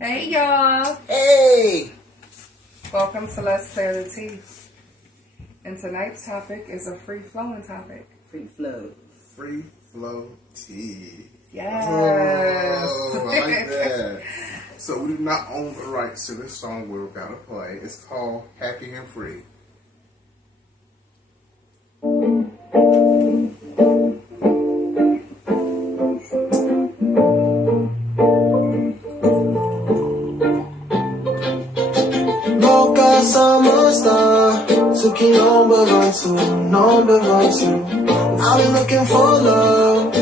Hey y'all! Hey! Welcome to Let's Clear the Tea. And tonight's topic is a free-flowing topic. Free flow. Free flow tea. Yes! Oh, I like that. So we do not own the rights to this song we're about to play. It's called Happy and Free. Que number one, two. I've been looking for love. I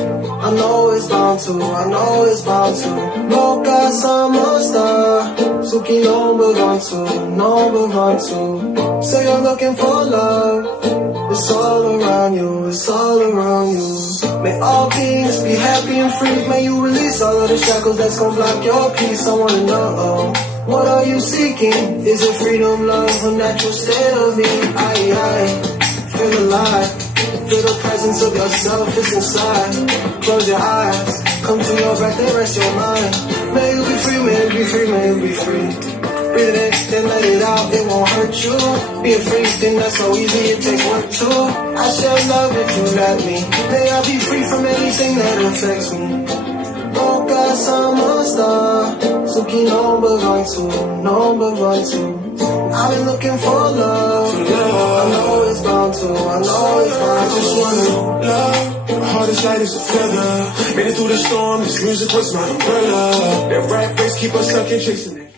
know it's bound to. Loca summer star. So que number one, two. So you're looking for love. It's all around you. May all beings be happy and free. May you release all of the shackles that's gonna block your peace. I wanna know. What are you seeking? Is it freedom, love, a natural state of me? I feel alive. Feel the presence of yourself, it's inside. Close your eyes, come to your breath and rest your mind. May you be free, may you be free, may you be free. Breathe it in, then let it out, it won't hurt you. Being free, then that's so easy, it takes work too. I share love if you let me. May I be free from anything that affects me. Loca summer star. So que number one, two. I've been looking for love. I know it's bound to. I just wanna love. My heart is light as a feather. Made it through the storm. This music was my umbrella. That rat race keep us stuck in chasing it.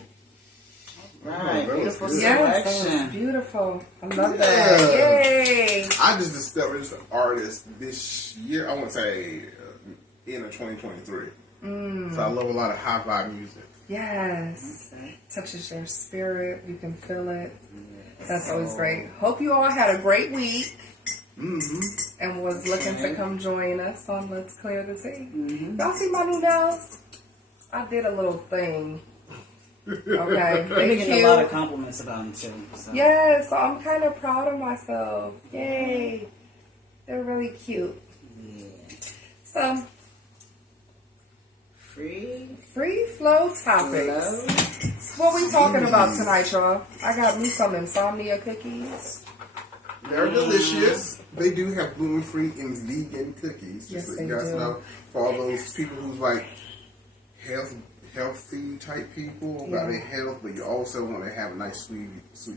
Right, beautiful Yes, selection. that was beautiful. I love that. Yay! I just discovered this artist this year. I want to say end of 2023. So I love a lot of high vibe music. Yes. Touches your spirit. You can feel it. That's always great. Hope you all had a great week. And was looking to come join us on Let's Clear the Tea. Y'all see my new nails? I did a little thing. Okay. You're getting a lot of compliments about them too. So. Yes, so I'm kind of proud of myself. Yay. They're really cute. Yeah. So, Free flow topics. What we talking about tonight, y'all? I got me some insomnia cookies. They're delicious. They do have gluten-free and vegan cookies. Yes, Just so they you guys do. know, for all those people who's like healthy type people about their health, but you also want to have a nice sweet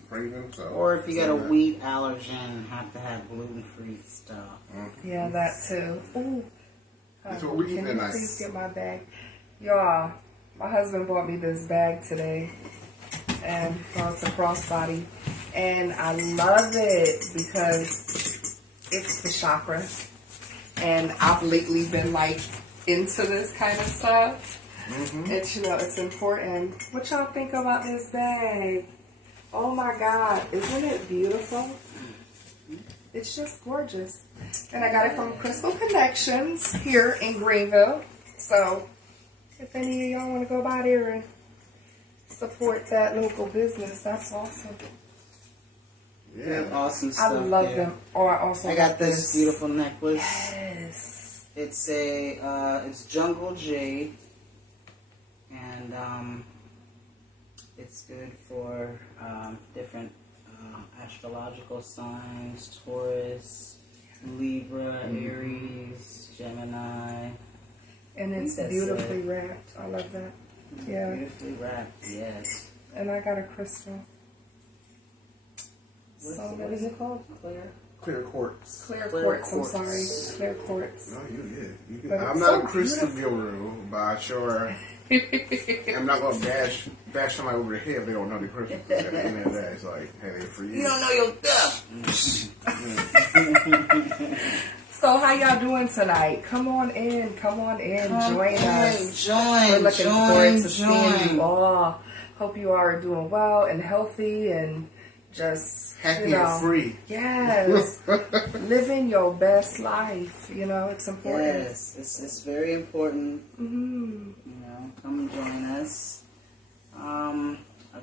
craving. So, Or if you got a wheat allergen, have to have gluten-free stuff. Yeah, that too. Ooh. That's what we eating Can you tonight. please get my bag? Y'all, my husband bought me this bag today. And well, it's a crossbody. And I love it because it's the chakra. And I've lately been like into this kind of stuff. It's, you know, it's important. What y'all think about this bag? Oh my God, isn't it beautiful? It's just gorgeous. And I got it from Crystal Connections here in Greenville. So if any of y'all want to go by there and support that local business, that's awesome. Yeah. Awesome stuff. I love there. them. Oh, I also I got this beautiful necklace. Yes. It's it's jungle jade, and it's good for different astrological signs: Taurus, Libra, Aries, Gemini. And it's That's beautifully it. wrapped. I love that. Yeah. Beautifully wrapped. Yes. And I got a crystal. What is it called? Clear quartz. Clear Clear quartz. I'm quartz. sorry. Clear quartz. No, you good. But I'm it's not so a crystal beautiful. guru, but I sure I'm not gonna bash somebody over the head if they don't know the crystal. At the end of the day, it's like, hey, they're for you. You don't know your stuff. So how y'all doing tonight? Come on in. Join us. We're looking forward to seeing you all. Hope you are doing well and healthy and just Happy and free. Yes. Living your best life. You know, it's important. Yes, it's very important. Mm-hmm. You know, come join us. Our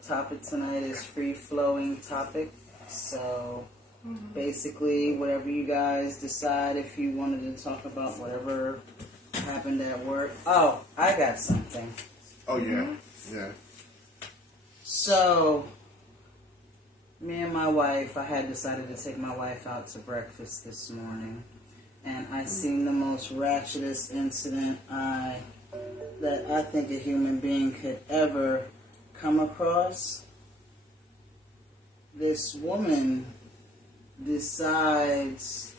topic tonight is free flowing topic. So basically, whatever you guys decide, if you wanted to talk about whatever happened at work. Oh, I got something. Oh yeah, yeah. So, me and my wife, I had decided to take my wife out to breakfast this morning, and I seen the most ratchetest incident that I think a human being could ever come across. This woman decides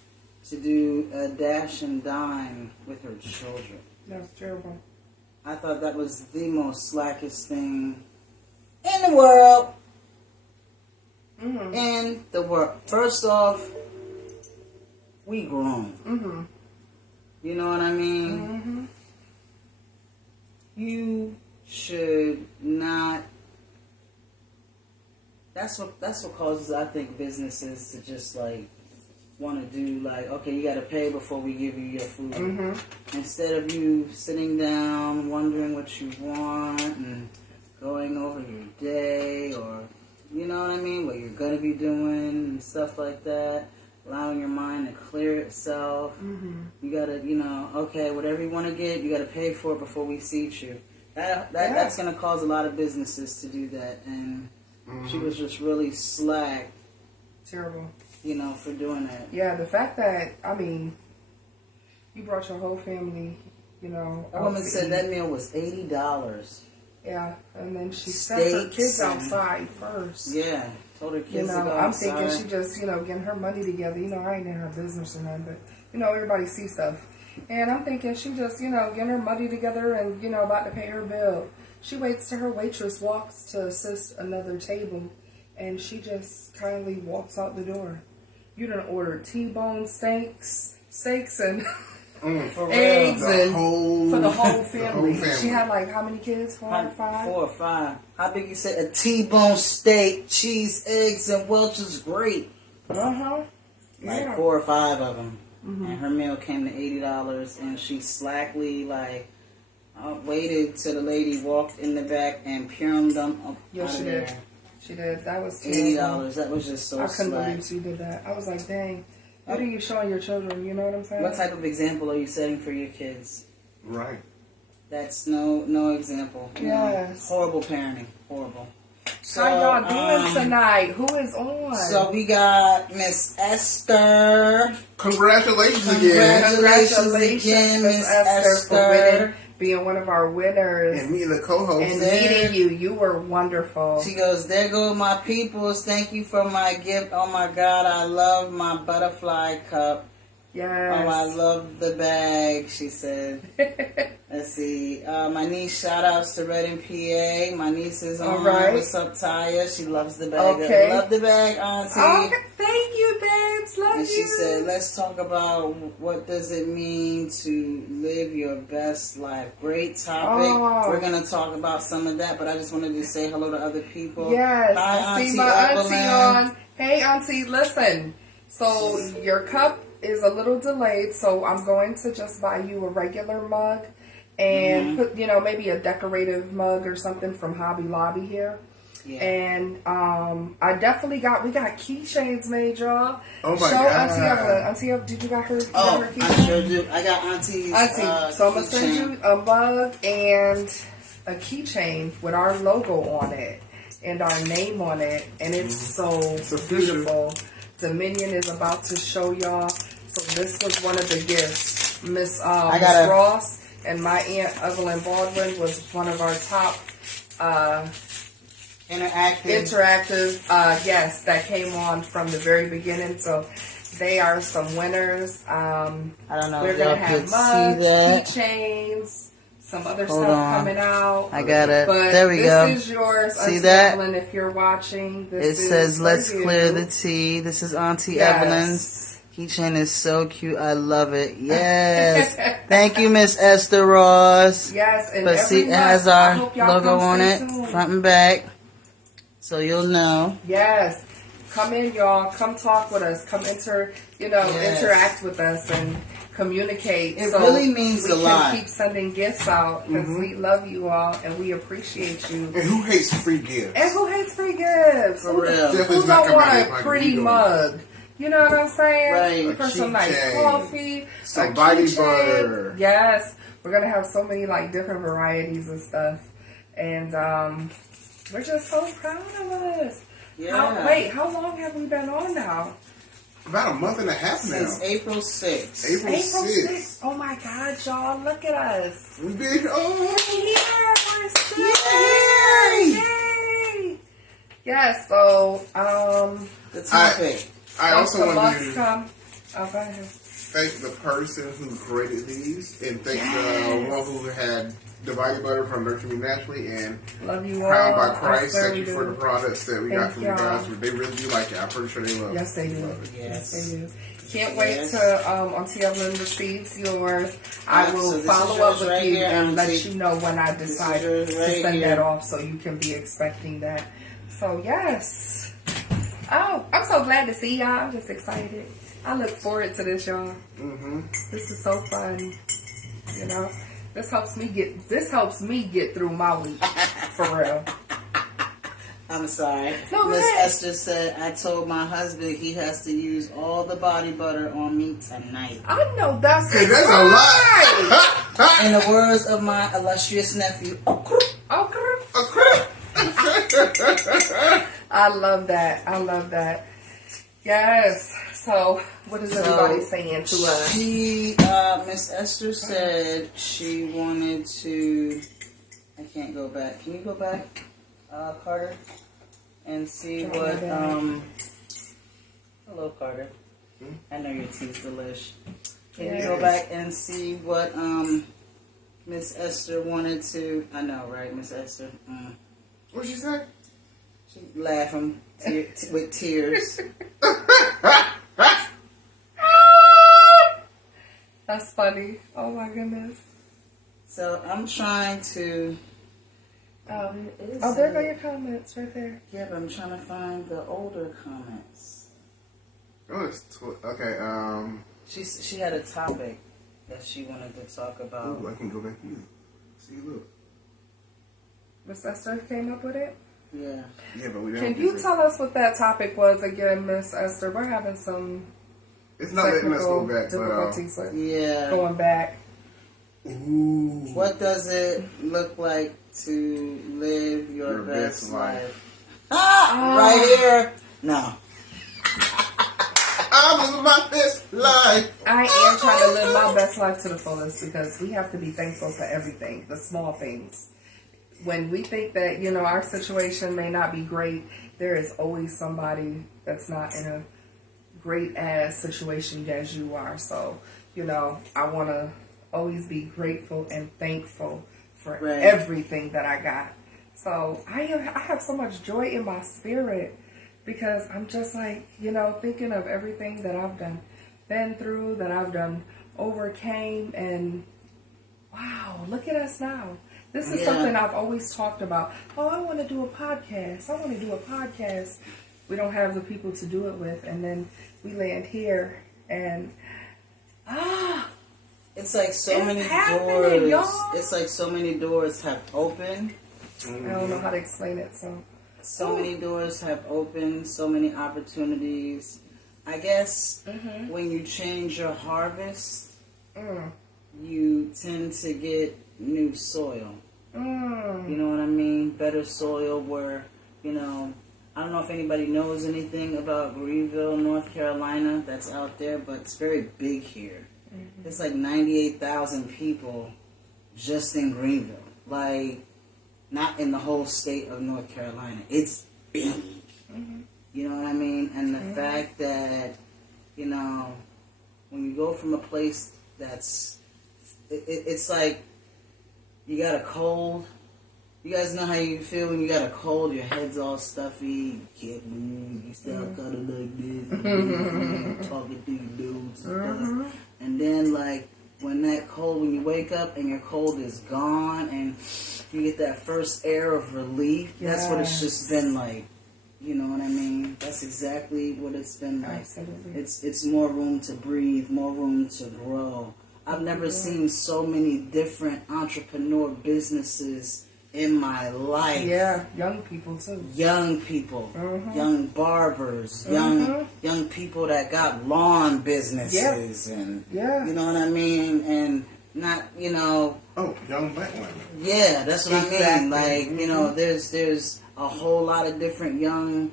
to do a dash and dine with her children. That's terrible. I thought that was the most slackest thing in the world. Mm-hmm. In the world. First off, we grown. Mm-hmm. You know what I mean? Mm-hmm. You should not. That's what causes, I think, businesses to just like want to do like, okay, you got to pay before we give you your food. Mm-hmm. Instead of you sitting down, wondering what you want and going over your day, or you know what I mean, what you're gonna be doing and stuff like that. Allowing your mind to clear itself. Mm-hmm. You gotta, okay, whatever you want to get, you gotta pay for it before we seat you. That's gonna cause a lot of businesses to do that, and she was just really slack. Terrible. For doing that. Yeah, the fact that, you brought your whole family, That woman said that meal was $80. Yeah, and then she sent her kids outside first. Yeah, told her kids to go I'm outside. thinking she just, getting her money together. I ain't in her business or nothing, but, everybody sees stuff. And I'm thinking she just, getting her money together and, about to pay her bill. She waits till her waitress walks to assist another table, and she just kindly walks out the door. You done ordered T-bone steaks and eggs for the whole family. She had like how many kids? 4 or 5? 4 or 5. How big you said? A T-bone steak, cheese, eggs, and Welch's grape. Uh-huh. Like Yeah. 4 or 5 of them. Mm-hmm. And her meal came to $80, and she slackly waited till the lady walked in the back and pumed them up out she of did. there. She did. That was $80. That was just so I couldn't slack. believe she did that. I was like, dang. What are you showing your children? You know what I'm saying? What type of example are you setting for your kids? Right. That's no example. Yes. Horrible parenting. Horrible. So, how y'all doing tonight? Who is on? So we got Miss Esther. Congratulations again. Congratulations, again, Miss Esther, for winning, being one of our winners. And me and the co-host. And meeting you. You were wonderful. She goes, there go my peoples. Thank you for my gift. Oh my God, I love my butterfly cup. Yes. Oh, I love the bag, she said. Let's see. My niece, shout outs to Redding, PA. My niece is on. All right. What's up, Taya? She loves the bag. Okay. Love the bag, Auntie. Oh, thank you, babes. Love And you. she said, let's talk about what does it mean to live your best life. Great topic. Oh. We're going to talk about some of that, but I just wanted to say hello to other people. Yes. Hi, I see Auntie my Evelyn. auntie on. Hey, auntie, listen. So your cup is a little delayed, so I'm going to just buy you a regular mug and put, maybe a decorative mug or something from Hobby Lobby here. Yeah. And I definitely we got keychains made, y'all. Oh my Show God. Auntie Evelyn. Auntie Evelyn, did you got her? You got her I keychain? sure do. I got Auntie's Auntie, so I'm gonna send keychain. you a mug and a keychain with our logo on it and our name on it, and it's so official. beautiful. Dominion is about to show y'all. So this was one of the gifts. Miss Ross and my Aunt Evelyn Baldwin was one of our top interactive guests that came on from the very beginning. So they are some winners. I don't know We're if gonna y'all have could mugs, see that. keychains, some other Hold stuff on. coming out. I got it. But There we go. This is yours, See Auntie that? Evelyn, if you're watching. It This is says, for let's you. clear the tea. This is Auntie Yes. Evelyn's. Keychain is so cute. I love it. Yes. Thank you, Miss Esther Ross. Yes, and But every see, it month, has I our hope y'all logo come on stay it, tuned. front and back. So you'll know. Yes. Come in, y'all. Come talk with us. Come interact with us and communicate. It really means a lot. We can keep sending gifts out because we love you all and we appreciate you. And who hates free gifts? And who hates free gifts? For real. Who don't want a pretty mug? You know what I'm saying? Right. For A some nice keychain. coffee, Some a body keychain. butter. Yes. We're going to have so many different varieties of stuff. And We're just so proud of us. Yeah. How long have we been on now? About a month and a half now. Since April 6th. April April 6th. 6th. Oh my God, y'all. Look at us. We big. Oh. We're still here. Yay. Yeah, so, The topic. I also the want bucks to come. Oh, go ahead. thank the person who created these and thank Yes. the one who had Divided Butter from Nurture Me Naturally and Love you all. Crowned by I Christ. swear Thank we you do. for the products that we got Thank from you y'all. guys. They really do like it. I'm pretty sure they love it. Yes, they do. Love it. Yes. They do. Can't wait Yes. to until Evelyn receives yours. I Alright, will so this is follow up yours with right you here, and let Auntie. you know when I This is decide yours to right send here. that off, so you can be expecting that. So yes. Oh, I'm so glad to see y'all. I'm just excited. I look forward to this, y'all. Mm-hmm. This is so fun. You know, this helps me get through my week for real. I'm sorry. No, go Miss ahead. Esther said, I told my husband he has to use all the body butter on me tonight. I know that's Hey, that's a right. lot. In the words of my illustrious nephew, Okay. I love that. I love that. Yes. So, what is everybody saying to us? She, Miss Esther said she wanted to. I can't go back. Can you go back, Carter, and see Go what? ahead. Hello, Carter. I know your tea's delish. Can you Yes. go back and see what Miss Esther wanted to? I know, right, Miss Esther? What'd she say? She laughing with tears. That's funny. Oh my goodness. So I'm trying to. Oh, there go your comments right there. Yeah, but I'm trying to find the older comments. Oh, it's okay. She had a topic that she wanted to talk about. Ooh, I can go back to you. See, look. Miss Esther came up with it. Yeah. Yeah, but we don't. Can you tell us what that topic was again, Miss Esther? We're having some It's not letting us technical go back, but difficulties with Yeah. going back. ooh. What does it look like to live your best life? Right here. No. I'm living my best life. I am trying to live my best life to the fullest because we have to be thankful for everything, the small things. When we think that, you know, our situation may not be great, there is always somebody that's not in a great ass situation as you are. So, you know, I want to always be grateful and thankful for Right. everything that I got. So I have so much joy in my spirit because I'm just like, you know, thinking of everything that I've been through, that I've overcame, and wow, look at us now. This is Yeah. something I've always talked about. Oh, I want to do a podcast. I want to do a podcast. We don't have the people to do it with, and then we land here, and It's like so It's many happening, doors. y'all. It's like so many doors have opened. I don't know how to explain it. So many doors have opened. So many opportunities. I guess when you change your harvest, you tend to get new soil. You know what I mean? Better soil where, you know, I don't know if anybody knows anything about Greenville, North Carolina, that's out there, but it's very big here. It's like 98,000 people just in Greenville. Like, not in the whole state of North Carolina. It's big. You know what I mean? And the fact that, you know, when you go from a place that's, it's like, you got a cold. You guys know how you feel when you got a cold, your head's all stuffy, you can't move, you sound kind of like this, talking to your dudes and stuff. And then, like, when you wake up and your cold is gone and you get that first air of relief, that's what it's just been like. You know what I mean? That's exactly what it's been like. Absolutely. It's more room to breathe, more room to grow. I've never seen so many different entrepreneur businesses in my life. Yeah, young people too. Young people, young barbers, young people that got lawn businesses, and Yeah. you know what I mean. And not, you know, Oh, young black women. yeah, that's what I Exactly. mean. Like, you know, there's a whole lot of different young,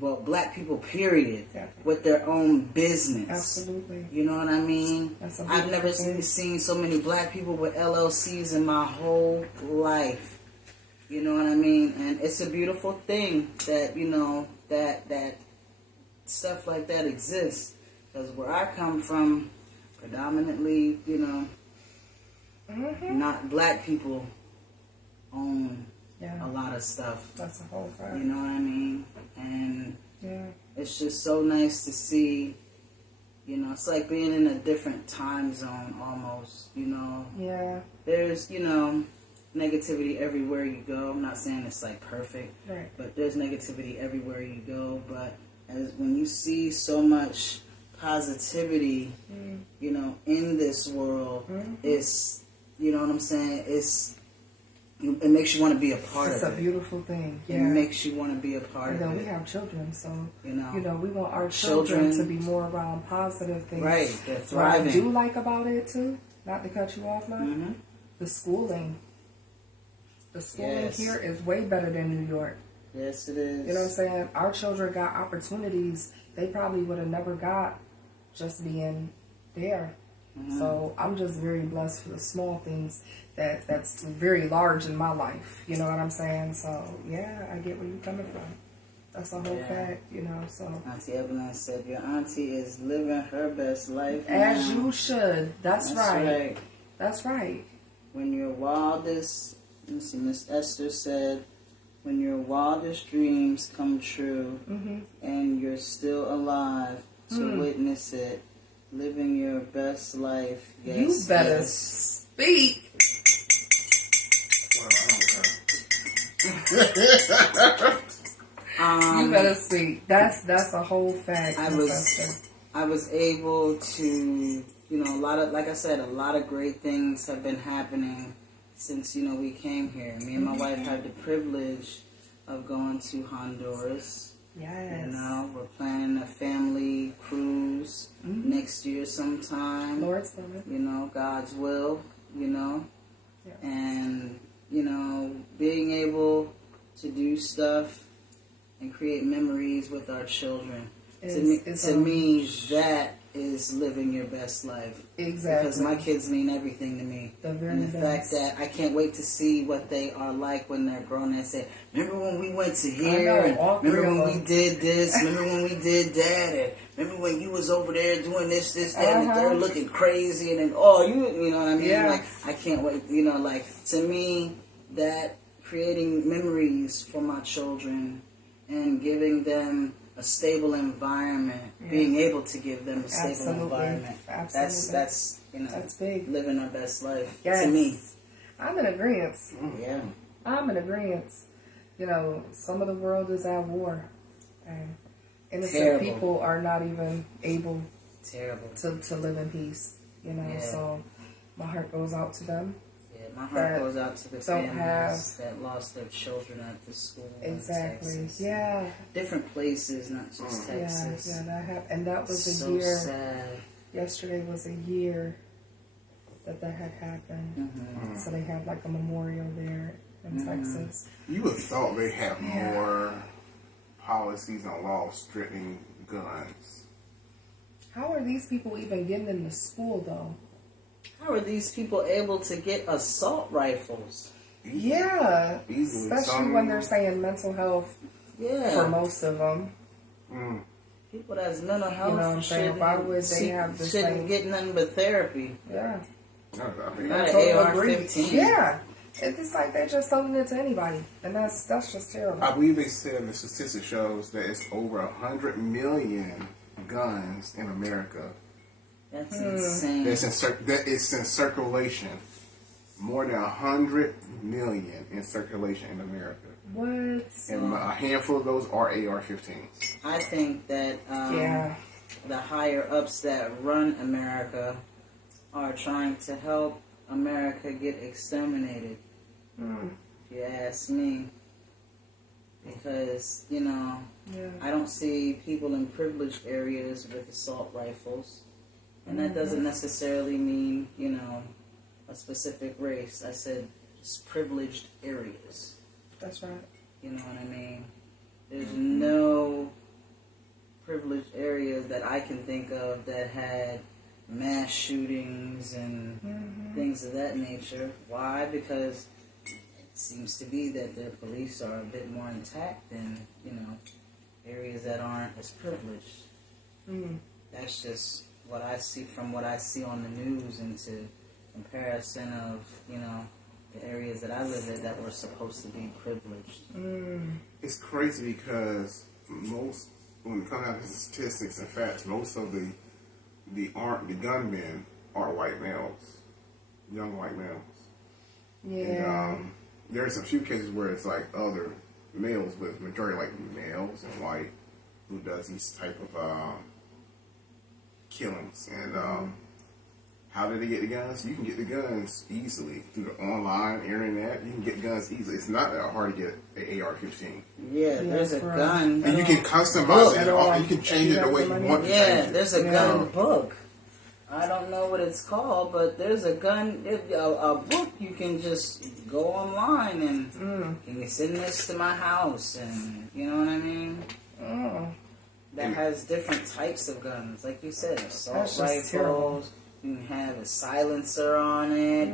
well, black people, period, Definitely. with their own business. Absolutely. You know what I mean? That's a I've never beautiful thing. seen so many black people with LLCs in my whole life. You know what I mean? And it's a beautiful thing that, you know, that stuff like that exists. Because where I come from, predominantly, you know, not black people own Yeah. a lot of stuff. That's a whole fact. You know what I mean? And Yeah. it's just so nice to see, you know, it's like being in a different time zone almost, you know. Yeah. There's, you know, negativity everywhere you go. I'm not saying it's like perfect, Right. but there's negativity everywhere you go. But as when you see so much positivity, you know, in this world, it's, you know what I'm saying? It makes you want to be a part It's of a it. beautiful thing. It Yeah. makes you want to be a part And of then it. we have children, so You know. we want our children Children. to be more around positive things. Right, they're What I do thriving. like about it too, not to cut you off, man, Mhm. the schooling. The schooling Yes. here is way better than New York. Yes, it is. You know what I'm saying? Our children got opportunities they probably would have never got just being there. So I'm just very blessed for the small things that's very large in my life. You know what I'm saying? So yeah, I get where you're coming from. That's a whole Yeah. fact, So Auntie Evelyn said, your auntie is living her best life as now. you should. That's right. right. That's right. When your wildest, let me see, Miss Esther said, when your wildest dreams come true and you're still alive to witness it, living your best life. Yes, You better yes. speak. You better speak. That's a whole fact. I Miss was- Esther. I was able to, you know, a lot of, like I said, a lot of great things have been happening since, we came here. Me and my wife had the privilege of going to Honduras. Yes. We're planning a family cruise next year sometime. Lord's willing. God's will, Yes. and, being able to do stuff and create memories with our children. To me, that is living your best life. Exactly. Because my kids mean everything to me. The very and the fact best. that I can't wait to see what they are like when they're grown and say, remember when we went to I here? know, And all three remember of when them. we did this? Remember when we did that? And remember when you was over there doing this, that, and the third, looking crazy? And then, you know what I mean? Yeah. Like, I can't wait. To me, that creating memories for my children and giving them a stable environment, being able to give them a stable Absolutely. environment. Absolutely. That's big. living our best life. Yes. To me. I'm in agreement. Yeah. I'm in agreement. Some of the world is at war, and innocent Terrible. people are not even able Terrible. to live in peace. Yeah. So my heart goes out to them. Yeah, my heart That goes out to the don't families that lost their children at the school Exactly. in Texas. Yeah. Different places, not just Texas. Yeah. That happened, and that was a So year. sad. Yesterday was a year that had happened. Mm-hmm. So they had like a memorial there in Texas. You would have thought they have more policies and laws restricting guns. How are these people even getting into school though? How are these people able to get assault rifles? Yeah, Easily. especially when they're saying mental health Yeah. for most of them. People that's mental health what I'm saying? shouldn't, Why would they have the shouldn't same- get nothing but therapy. Yeah, I mean, Not I an totally AR-15. agree. Yeah, it's like they're just selling it to anybody, and that's just terrible. I believe they said the statistic shows that it's over 100 million guns in America. That's insane. That is in circulation. More than 100 million in circulation in America. What? And a handful of those are AR-15s. I think that Yeah. the higher ups that run America are trying to help America get exterminated. If you ask me. Because, Yeah. I don't see people in privileged areas with assault rifles. And that doesn't necessarily mean, a specific race. I said privileged areas. That's right. You know what I mean? There's no privileged areas that I can think of that had mass shootings and things of that nature. Why? Because it seems to be that their police are a bit more intact than, areas that aren't as privileged. That's just what I see from what I see on the news, and to comparison of, the areas that I live in that were supposed to be privileged. It's crazy because when it comes down to statistics and facts, most of the gunmen are white males, young white males. Yeah. And there's a few cases where it's like other males, but majority like males and white who does these type of killings. And how did they get the guns? You can get the guns easily through the online, internet. You can get guns easily. It's not that hard to get an AR-15. Yeah, there's a gun. And you can customize it. You can change it the way you want to change it. There's a gun book. I don't know what it's called, but there's a gun, a book you can just go online and can you send this to my house, and you know what I mean? That has different types of guns, like you said, assault rifles. You can have a silencer on it,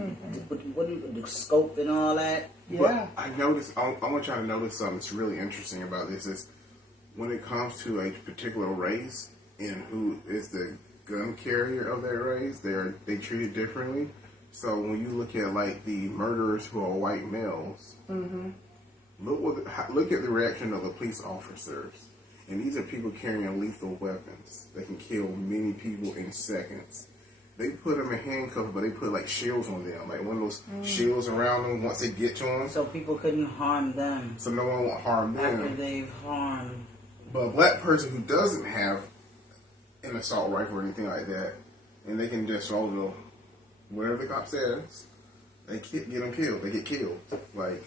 the scope and all that. Yeah. But I noticed. I want y'all to notice something that's really interesting about this is when it comes to a particular race and who is the gun carrier of that race, they treat it differently. So when you look at like the murderers who are white males, look at the reaction of the police officers, and these are people carrying lethal weapons that can kill many people in seconds. They put them in handcuffs, but they put like shields on them, like one of those shields around them once they get to them, so people couldn't harm them. So no one won't harm them. After they've harmed. But a black person who doesn't have an assault rifle or anything like that, and they can just follow whatever the cop says, they get them killed. They get killed. Like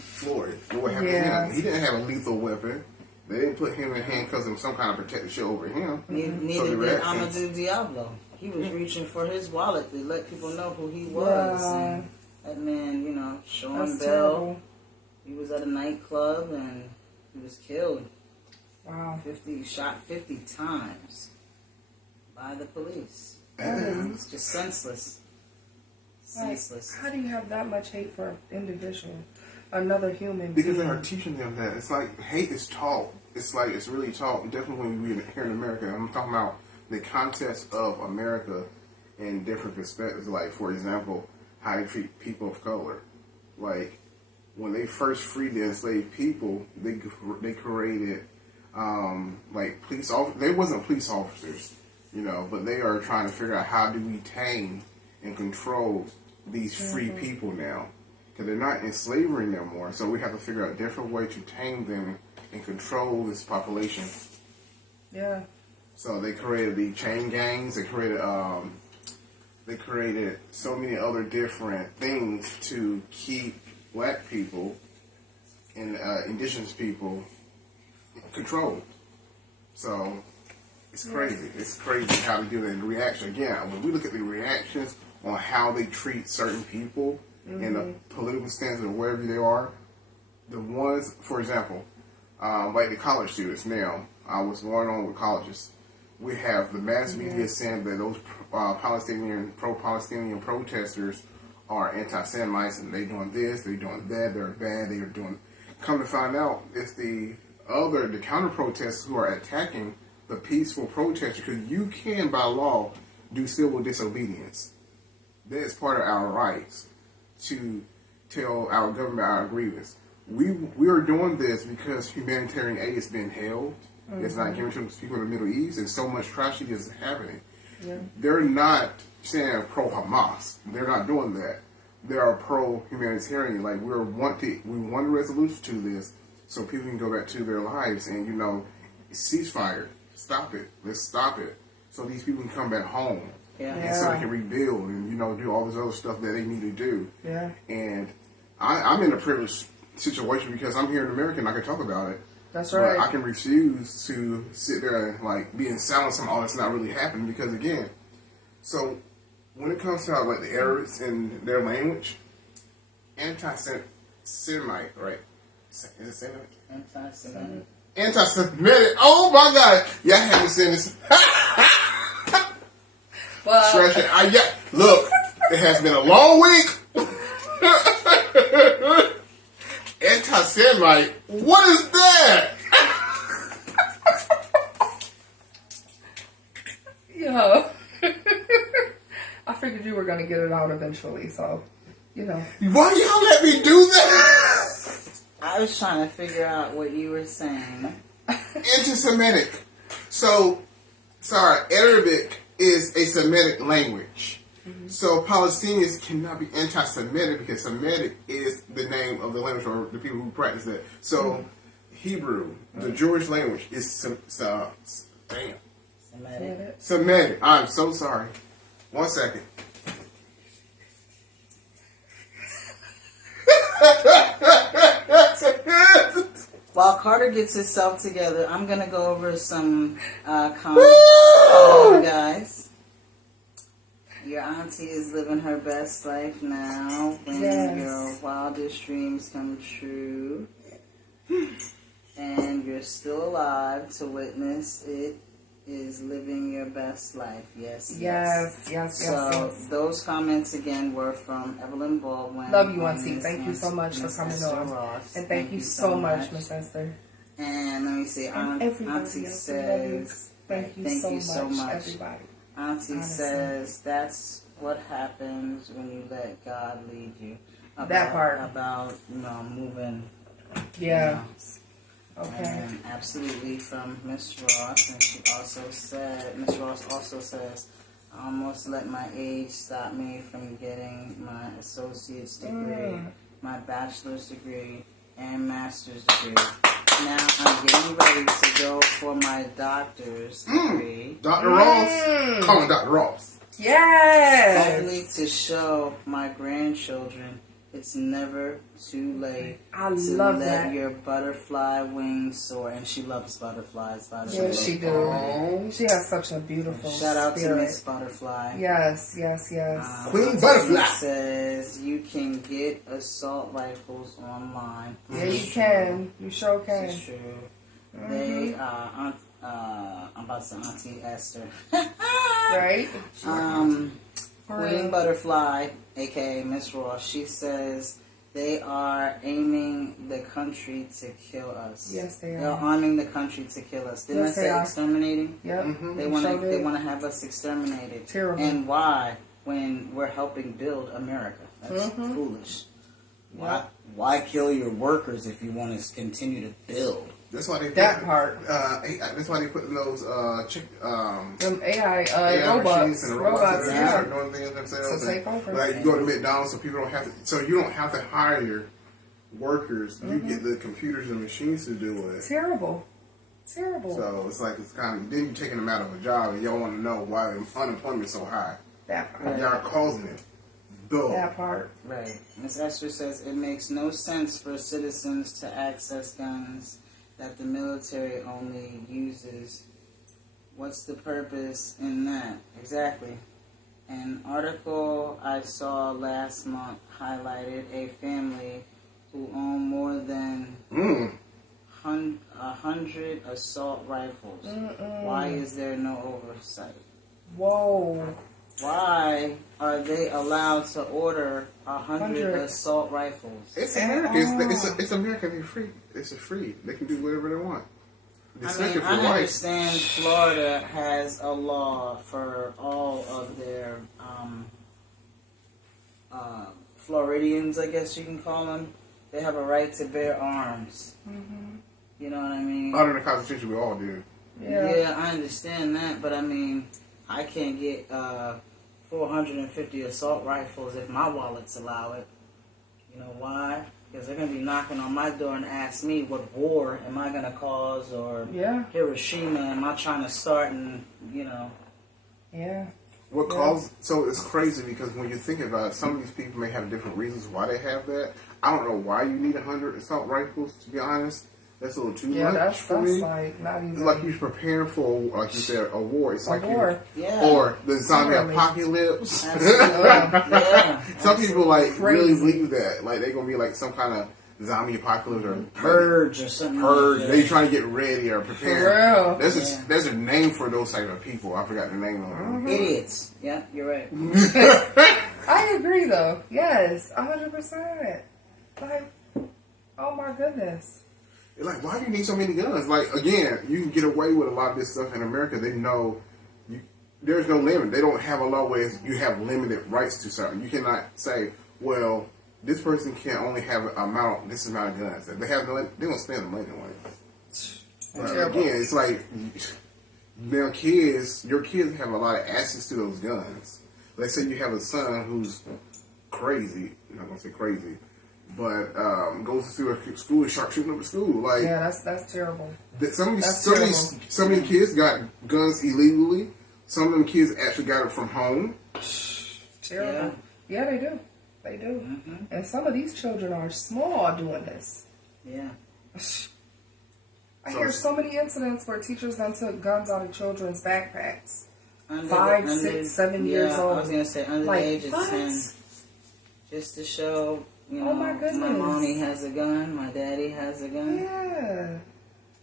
Floyd. What happened to him? He didn't have a lethal weapon. They didn't put him in handcuffs and some kind of protective shield over him. Neither did Amadou Diallo. He was reaching for his wallet to let people know who he was. And that man, Sean Bell, he was at a nightclub and he was killed. Wow. Shot 50 times by the police. It's just senseless. Senseless. How do you have that much hate for an individual, another human Because being? they are teaching them that. It's like hate is taught. It's like it's really taught. Definitely when we're here in America. I'm talking about the context of America in different perspectives. Like, for example, how they treat people of color. Like, when they first freed the enslaved people, they created like police officers. They wasn't police officers, but they are trying to figure out how do we tame and control these free people now, because they're not in slavery no more. So we have to figure out a different way to tame them and control this population. Yeah. So they created the chain gangs. They created so many other different things to keep black people and indigenous people controlled. So it's crazy. It's crazy how they do that. And the reaction, again, when we look at the reactions on how they treat certain people in the political stance or wherever they are, the ones, for example, like the college students now, what's going on with colleges, we have the mass media saying that those pro-Palestinian protesters are anti-Semites and they doing this, they doing that, they're bad, they are doing. Come to find out, it's the counter-protesters who are attacking the peaceful protesters, because you can, by law, do civil disobedience. That is part of our rights to tell our government our grievance. We are doing this because humanitarian aid is being held. It's not given to people in the Middle East, and so much tragedy is happening. Yeah. They're not saying pro-Hamas. They're not doing that. They are pro-humanitarian. Like, we want a resolution to this so people can go back to their lives and, ceasefire. Stop it. Let's stop it. So these people can come back home. Yeah. And so they can rebuild and, do all this other stuff that they need to do. Yeah. And I'm in a privileged situation because I'm here in America and I can talk about it. That's right. But I can refuse to sit there and be in silence on all that's not really happening because, again, so when it comes to like the Arabs and their language, anti-Semite, right? Is it Semite? Anti-Semitic. Anti-Semitic. Oh my God! Y'all had me saying this. Well, Stretch it. Look, it has been a long week. Anti-Semite. What is that? yo, I figured you were gonna get it out eventually, so you know. Why y'all let me do that? I was trying to figure out what you were saying. Anti-Semitic. So, sorry, Arabic is a Semitic language. So Palestinians cannot be anti-Semitic because Semitic is the name of the language or the people who practice it. So Hebrew, the Jewish language, is Semitic. Semitic. I'm so sorry. 1 second. While Carter gets himself together, I'm gonna go over some comments for you guys. Your auntie is living her best life now. When Yes. your wildest dreams come true, and you're still alive to witness it, is living your best life. Yes. So those comments again were from Evelyn Baldwin. Love you, and Auntie. Miss Thank you so much for Miss coming Esther on. Ross. And thank you so much, Miss Esther. And let me see. And everybody Auntie else, we love you. says, Thank you so much, everybody. Auntie Honestly. says that's what happens when you let God lead you. That part. About moving. Yeah. You know. Okay. And absolutely from Miss Ross, and she also said, Miss Ross also says, I almost let my age stop me from getting my associate's degree, my bachelor's degree, and master's degree. Now I'm getting ready to go for my doctor's degree. Dr. Ross? Call him Dr. Ross. Yes. Only to show my grandchildren it's never too late I to love let that. your butterfly wings soar. And she loves butterflies, by the way. Yes, she do. She has such a beautiful Shout out to spirit. Miss Butterfly. Yes. Queen Butterfly. She says you can get assault rifles online. Yeah, you can. You sure can. This is true. They, I'm about to say Auntie Esther. Right? Queen Butterfly, aka Miss Ross, she says they are aiming the country to kill us. Yes, they They're are. arming the country to kill us. Didn't Yes, I they say are. exterminating? Yep. They want to have us exterminated. Terrible. And why? When we're helping build America, that's foolish. Why kill your workers if you want to continue to build? That's why they That part. That's why they put in those Them AI AI robots. machines and robots that yeah. start doing things themselves. To take over. Like you go to McDonald's, so people don't have to. So you don't have to hire workers. You get the computers and machines to do it. Terrible. So it's like it's kind of then you're taking them out of a job, and y'all want to know why unemployment is so high. That part. Y'all causing it. Duh. That part. Right. Ms. Esther says it makes no sense for citizens to access guns that the military only uses. What's the purpose in that? Exactly. An article I saw last month highlighted a family who owned more than 100 assault rifles. Why is there no oversight? Whoa. Why are they allowed to order 100 assault rifles? It's America. It's America. They're free. It's free. They can do whatever they want. I understand Florida has a law for all of their Floridians, I guess you can call them. They have a right to bear arms. You know what I mean? Under the Constitution, we all do. Yeah, I understand that, but I mean, I can't get 450 assault rifles if my wallets allow it. You know why? Because they're going to be knocking on my door and ask me what war am I going to cause, or Hiroshima am I trying to start, and, you know. Yeah. What caused... So it's crazy because when you think about it, some of these people may have different reasons why they have that. I don't know why you need 100 assault rifles, to be honest. That's a little too Yeah, much that's for me. like not even It's like you're preparing for, like you said, a war. It's a like war. Yeah. or the zombie Literally. apocalypse. Absolutely. Yeah. Some people like really Crazy. believe that, like they're gonna be like some kind of zombie apocalypse or Purge or something. purge. like They that. trying to get ready or prepare. For real. Yeah. There's a name for those type of people. I forgot the name of them. Idiots. Yeah, you're right. I agree though. Yes, 100%. Like, oh my goodness. Like, why do you need so many guns? Like, again, you can get away with a lot of this stuff in America. They know there's no limit. They don't have a law where you have limited rights to something. You cannot say, well, this person can only have this amount of guns. If they have no, they don't spend the money on it. But Terrible. again, it's like now your kids have a lot of access to those guns. Let's say you have a son who's crazy. I'm not gonna say crazy, but goes to a school and start shooting up a school. Like, Yeah, that's terrible. some That's of terrible. these kids got guns illegally. Some of them kids actually got it from home. Terrible. Yeah, they do. They do. Mm-hmm. And some of these children are small doing this. Yeah. I So- hear so many incidents where teachers then took guns out of children's backpacks. Under 5, the- 6, 7 years I old. was gonna say under Like, the age of what? 10, just to show, you know, Oh, my goodness. mommy has a gun, my daddy has a gun. Yeah.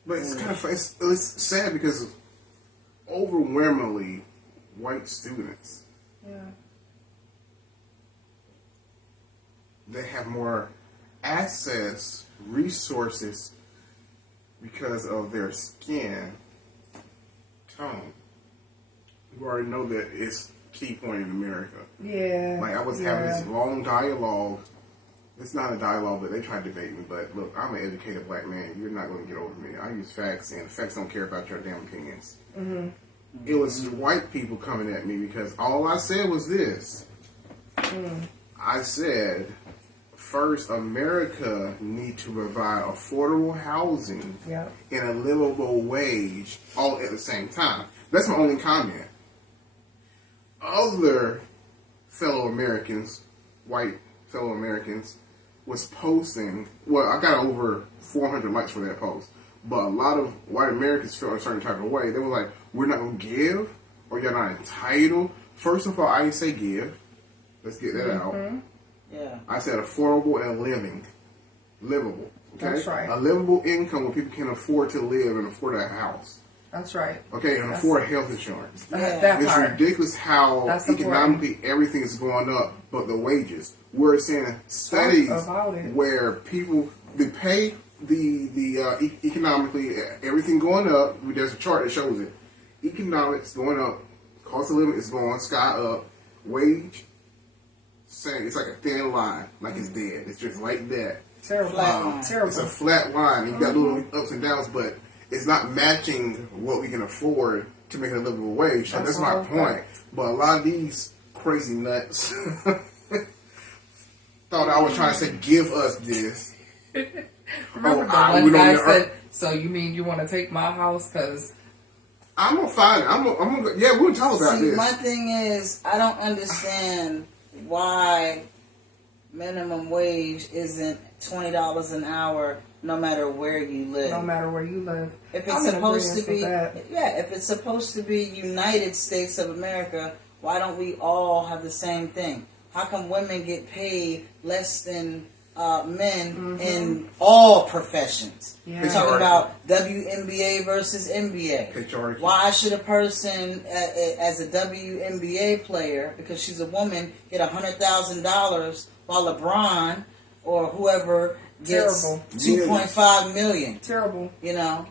But it's kind of it's sad because overwhelmingly white students, Yeah. they have more access, resources because of their skin tone. You already know that it's key point in America. Yeah. Like, I was yeah. having this long dialogue. It's not a dialogue, but they tried to debate me. But look, I'm an educated black man. You're not going to get over me. I use facts, and facts don't care about your damn opinions. Mm-hmm. It was white people coming at me because all I said was this. I said, first, America need to provide affordable housing Yeah. and a livable wage all at the same time. That's my only comment. Other fellow Americans, white fellow Americans, was posting. Well, I got over 400 likes for that post, but a lot of white Americans felt a certain type of way. They were like, "We're not gonna give, or you're not entitled." First of all, I didn't say give. Let's get that out. Yeah. I said affordable and livable. Okay, That's right. A livable income where people can afford to live and afford a house. That's right. Okay, and That's- afford health insurance. Yeah. That It's part. ridiculous how That's economically everything is going up, but the wages. We're seeing studies about it. where people they pay economically everything going up. There's a chart that shows it. Economics going up, cost of living is going sky up. Wage, same. It's like a thin line, like it's dead. It's just like that. Terrible. Flat line. Terrible. It's a flat line. You got little ups and downs, but it's not matching what we can afford to make a livable wage. So That's that's my all point. facts. But a lot of these crazy nuts thought I was trying to say, give us this. Remember the we one don't guy know- said, "So you mean you want to take my house? Because I'm gonna find it. I'm gonna yeah, we'll talk about See, this. my thing is, I don't understand why minimum wage isn't $20 an hour, no matter where you live. no matter where you live, If I'm it's in supposed to agreement be, with that. yeah, if it's supposed to be United States of America, why don't we all have the same thing? How come women get paid less than men in all professions? Yeah. We're talking about WNBA versus NBA. Patriarchy. Why should a person, as a WNBA player, because she's a woman, get $100,000 while LeBron or whoever gets Terrible. $2.5 million? Terrible. You know,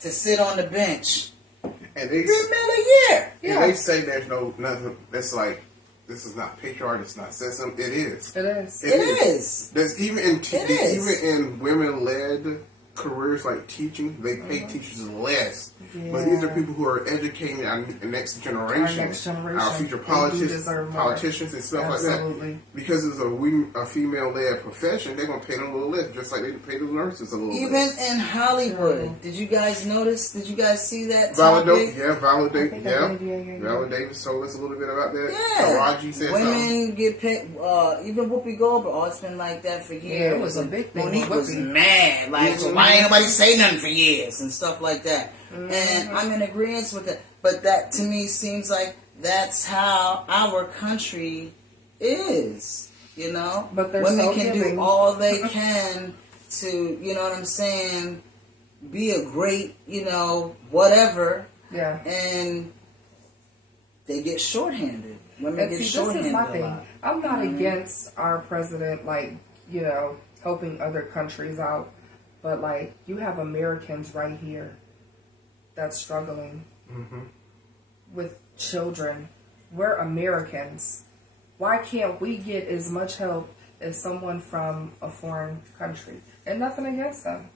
to sit on the bench. And they $3 million a year. and they say there's nothing that's like this is not patriarchy, it's not sexism. It is. It is. It is. There's even in It is. even in women-led careers like teaching, they pay teachers less. But these are Yeah. people who are educating our next generation, Our next generation. our future They do politicians, deserve more. and stuff like Absolutely. that. Because it's a female-led profession, they're gonna pay them a little less, just like they pay the nurses a little Even less. in Hollywood. Did you guys notice? Did you guys see that Viola topic? Davis, I yeah. think I did, yeah. Viola Davis told us a little bit about that. Yeah. Taraji said something. Women get paid, even Whoopi Goldberg, oh, it's been like that for years. Yeah, it was a big thing Monique with was Whoopi. mad. Like, Mhm. why ain't nobody say nothing for years and stuff like that. And I'm in agreement with it. But that to me seems like that's how our country is. You know, But they're women so can giving. do all they can to, you know what I'm saying, be a great, you know, whatever, Yeah. and they get shorthanded. Women And get see, this shorthanded is my a thing. lot. I'm not against our president, like, you know, helping other countries out. But, like, you have Americans right here that's struggling with children. We're Americans. Why can't we get as much help as someone from a foreign country? And nothing against them.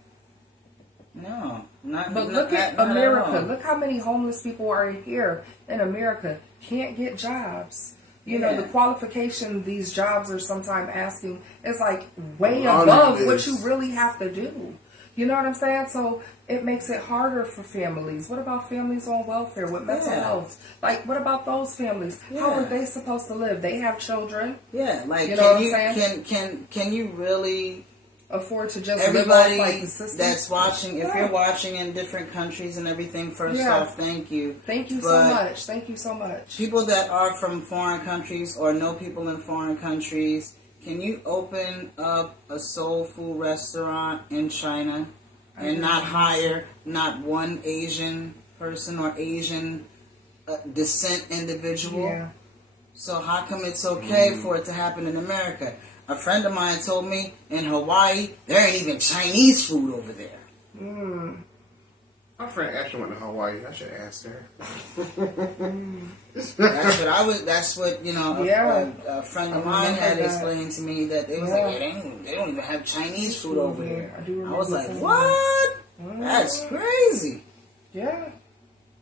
No, not. But not, look at not America. all. Look how many homeless people are here in America. Can't get jobs. You know, Yeah. the qualification these jobs are sometimes asking is like way A lot of above it what is- you really have to do. You know what I'm saying? So it makes it harder for families. What about families on welfare with mental Yeah. health? Like, what about those families? How Yeah. are they supposed to live? They have children. Yeah, like You know what can I'm you saying? can you really Afford to just everybody live off like the system? that's watching, if Yeah. you're watching in different countries and everything, first Yeah. off, thank you. Thank you so But much. Thank you so much. people that are from foreign countries or know people in foreign countries, can you open up a soul food restaurant in China and not hire not one Asian person or Asian descent individual? Yeah. So how come it's okay for it to happen in America? A friend of mine told me in Hawaii there ain't even Chinese food over there. My friend actually went to Hawaii. I should ask her. That's what you know. Yeah. A friend of I mine remember had that. explained to me that they was Yeah. like, yeah, they don't even have Chinese food over here. I do I was remember like, saying what? That's crazy. Yeah.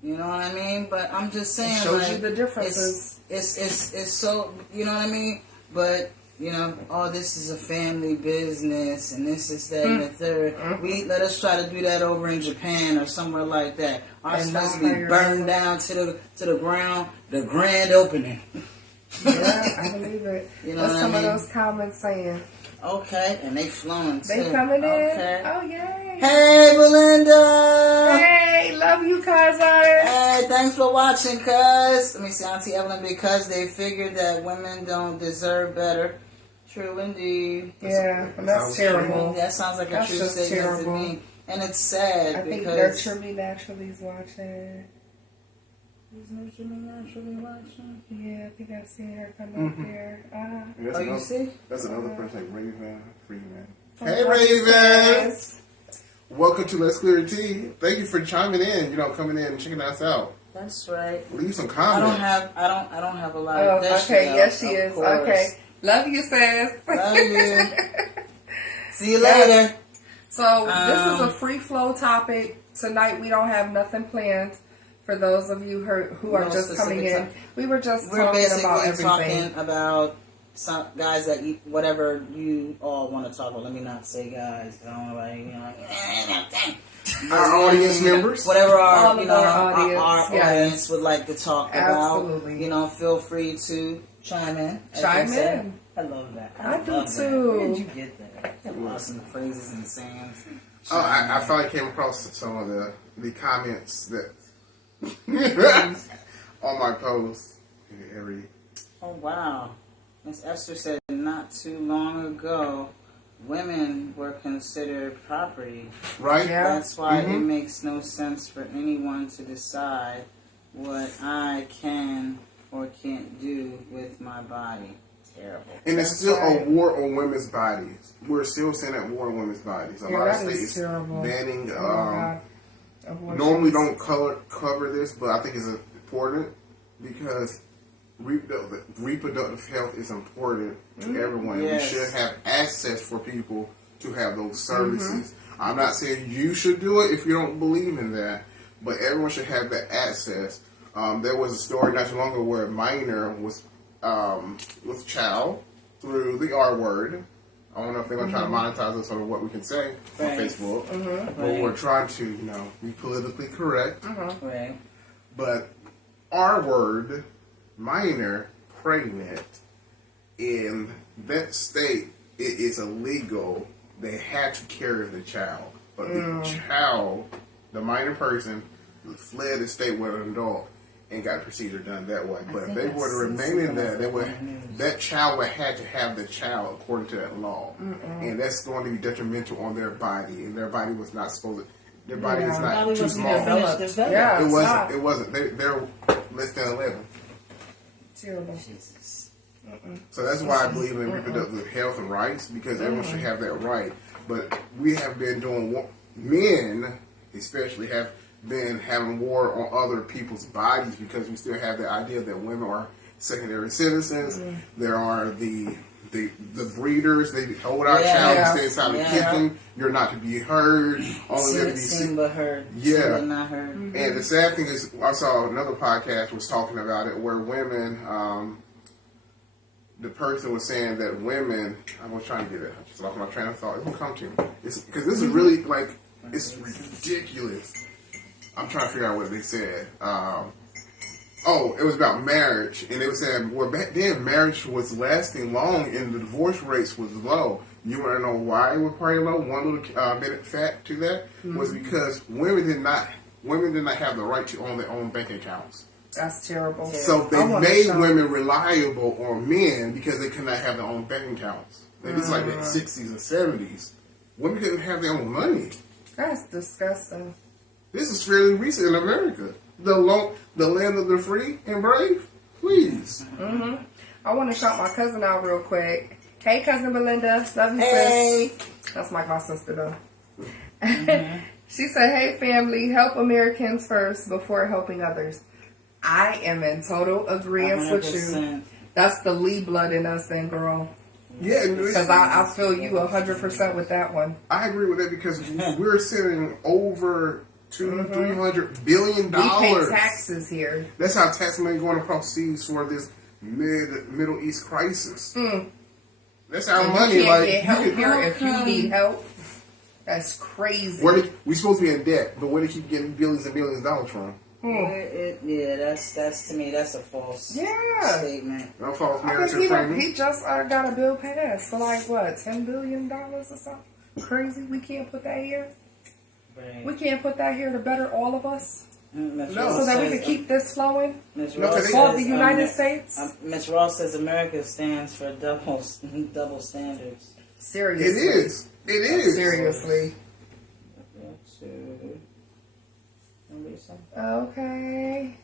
You know what I mean? But I'm just saying, shows like, you the differences. It's so, you know what I mean? But you know, oh, this is a family business, and this is that and the third. Let us try to do that over in Japan or somewhere like that. Our And supposed not to be hire burned down to the ground. The grand opening. Yeah, I believe it. You know What's what I some mean? of those comments saying? Okay, and they flowing too. They coming in? Okay. Oh, yay. Hey, Belinda. Hey, love you, cousin. Hey, thanks for watching, cuz. Let me see, Auntie Evelyn, because they figured that women don't deserve better. True indeed. Yeah, and that's sounds terrible. That sounds like a That's true just statement terrible. to me. And it's sad I think because... Nurture Me Naturally's watching. Is Nurture Me Naturally watching? Yeah, I think I've seen her come up here. And that's Oh, you another- see? That's another person like Raven Freeman. Oh, Hey, Raven! Welcome to Let's Clear Tea. Thank you for chiming in. You know, coming in and checking us out. That's right. Leave some I comments. don't have a lot Oh, of this. okay. Yes, she is. Of course. Okay. Love you, sis. Love you. See you later. So this is a free flow topic. Tonight we don't have nothing planned. For those of you who are No just coming specific in, time. we were just We're talking basically about everything. talking about some guys that eat whatever you all want to talk about. Let me not say guys. I don't know about you know. Our audience members. Whatever All our of you know our audience, our yes. audience would like to talk Absolutely. about. You know, feel free to chime in. as Chime they say. in. I love that. I do love that. too. Where did you get that? Get lost in the phrases and sayings. Oh, I finally came across some of the comments that on my post. Every Oh wow. Miss Esther said not too long ago women were considered property. right? Yeah. That's why it Mhm. makes no sense for anyone to decide what I can or can't do with my body. Terrible. And it's That's still right. a war on women's bodies. We're still seeing that war on women's bodies. A Yeah, lot of that is states terrible. banning. Oh, God. Abortions. Normally don't cover this, but I think it's important because reproductive health is important to everyone. Yes. We should have access for people to have those services. I'm not saying you should do it if you don't believe in that, but everyone should have that access. There was a story not too long ago where a minor was child through the R word. I don't know if they're going to try to monetize us on what we can say on Right. Facebook, but Right. we're trying to, be politically correct. Right. But R word, minor, pregnant, in that state, it is illegal. They had to carry the child but the child, the minor person, fled the state with an adult and got the procedure done that way. But if they were to remain in that, that child would have to have the child according to that law, and that's going to be detrimental on their body, and their body was not supposed to. Their body is not too small. Yeah, It wasn't. It wasn't. They're less than 11. Terrible. Jesus. So that's why I believe in reproductive health and rights, because everyone should have that right. But we have been doing, men especially have been having war on other people's bodies, because we still have the idea that women are secondary citizens. There are the breeders. They hold our child and stay inside the kitchen. You're not to be heard. Only there to be seen but heard. Yeah. Seen but not heard. And the sad thing is, I saw another podcast was talking about it, where women, the person was saying that women, I was trying to get it, I just lost my train of thought. It will come to me. Because this is really, like, it's ridiculous. I'm trying to figure out what they said. It was about marriage, and they were saying, well, back then marriage was lasting long, and the divorce rates was low. You want to know why it was probably low? One little bit fact to that was because women did not have the right to own their own bank accounts. That's terrible. So they made women reliable on men because they could not have their own bank accounts. Like, it's like the 60s and 70s. Women couldn't have their own money. That's disgusting. This is fairly recent in America. The land of the free and brave. Please. I want to shout my cousin out real quick. Hey, cousin Belinda. Love you, sis. That's my god sister, though. She said, hey, family, help Americans first before helping others. I am in total agreement with you. That's the Lee blood in us then, girl. Yeah. Because I feel you 100% with that one. I agree with that, because we're sending over $300 billion. We pay taxes here. That's how tax money going across seas for this Middle East crisis. That's our money. You can't get help here if you need help. That's crazy. We supposed to be in debt, but where do they keep getting billions and billions of dollars from? That's to me, that's a false statement. No false I narrative. think he just got a bill passed for like what, $10 billion or something crazy. We can't put that here. Right. We can't put that here to better all of us, So that we can keep this flowing. Ms. No, Ross For says, the United States. Ms. Ross says America stands for double standards. Seriously, It is. It is. Seriously. Okay.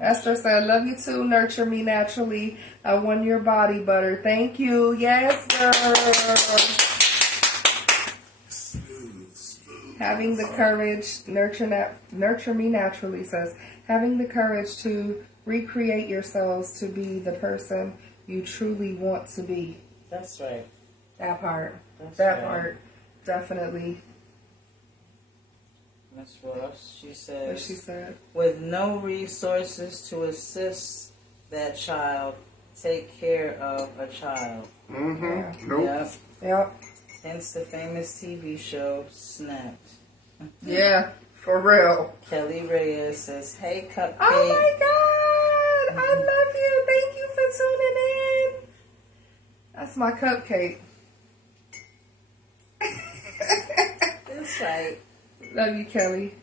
Esther said, love you too. Nurture me naturally. I won your body butter. Thank you. Yes, girl. Having the courage, nurture me naturally says, having the courage to recreate yourselves to be the person you truly want to be. That's right. That part. That's part. Definitely. Ms. Ross, she says, What she said. with no resources to assist that child, take care of a child. Mm-hmm. Nope. Yep. Hence the famous TV show Snapped. Yeah, for real. Kelly Reyes says, hey, Cupcake. Oh my God! I love you. Thank you for tuning in. That's my cupcake. That's right. Love you, Kelly.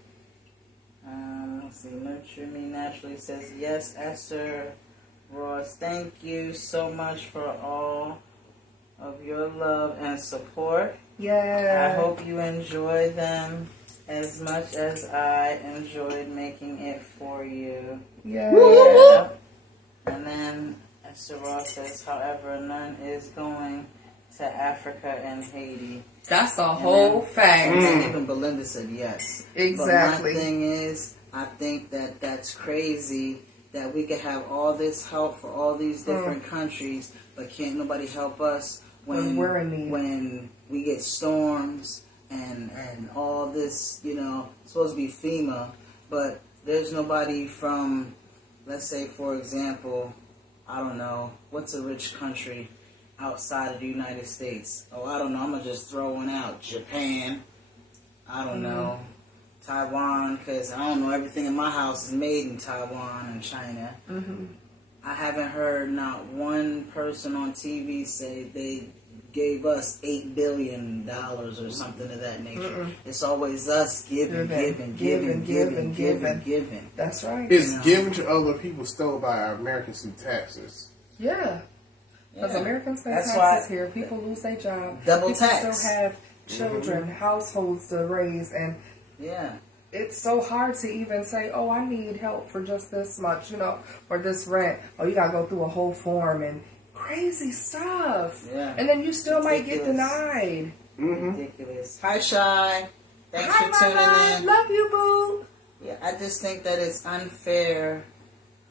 Let's see. Nurture Me Naturally says, yes, Esther Ross, thank you so much for all of your love and support. Yeah. I hope you enjoy them as much as I enjoyed making it for you. Yeah. And then Esther Ross says, however, none is going to Africa and Haiti. That's a whole fact. And even Belinda said yes. Exactly. But my thing is, I think that that's crazy that we could have all this help for all these different countries, but can't nobody help us when we're in need. When we get storms and all this, it's supposed to be FEMA, but there's nobody from, let's say, for example, I don't know, what's a rich country outside of the United States? Oh, I don't know, I'm going to just throw one out. Japan, I don't know, Taiwan, because I don't know, everything in my house is made in Taiwan and China. I haven't heard not one person on TV say they gave us $8 billion or something of that nature. It's always us giving. That's right. It's given to other people, stole by our Americans through taxes. Yeah. Because Yeah. Americans pay That's taxes why- here. People lose their job. Double People tax. still have children, households to raise, and Yeah. it's so hard to even say, oh, I need help for just this much, or this rent. Oh, you got to go through a whole form and crazy stuff. Yeah. And then you still might get Ridiculous. denied. Ridiculous. Hi, Shy. Thanks Hi, for my tuning love. in. Love you, boo. Yeah, I just think that it's unfair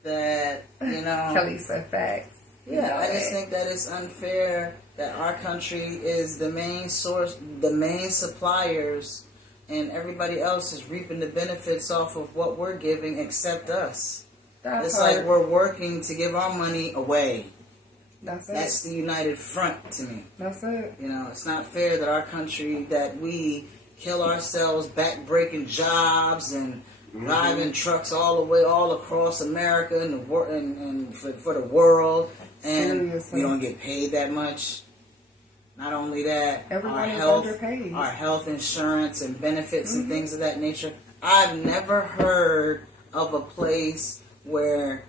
that, Kelly said facts. You Yeah, know I just it. think that it's unfair that our country is the main source, the main suppliers, and everybody else is reaping the benefits off of what we're giving except us. That's It's hard. like we're working to give our money away. That's it. That's the united front to me. That's it. It's not fair that our country, that we kill ourselves back-breaking jobs and driving trucks all across America and for the world, and Seriously. we don't get paid that much. Not only that, Everybody is our underpaid. health insurance and benefits and things of that nature. I've never heard of a place where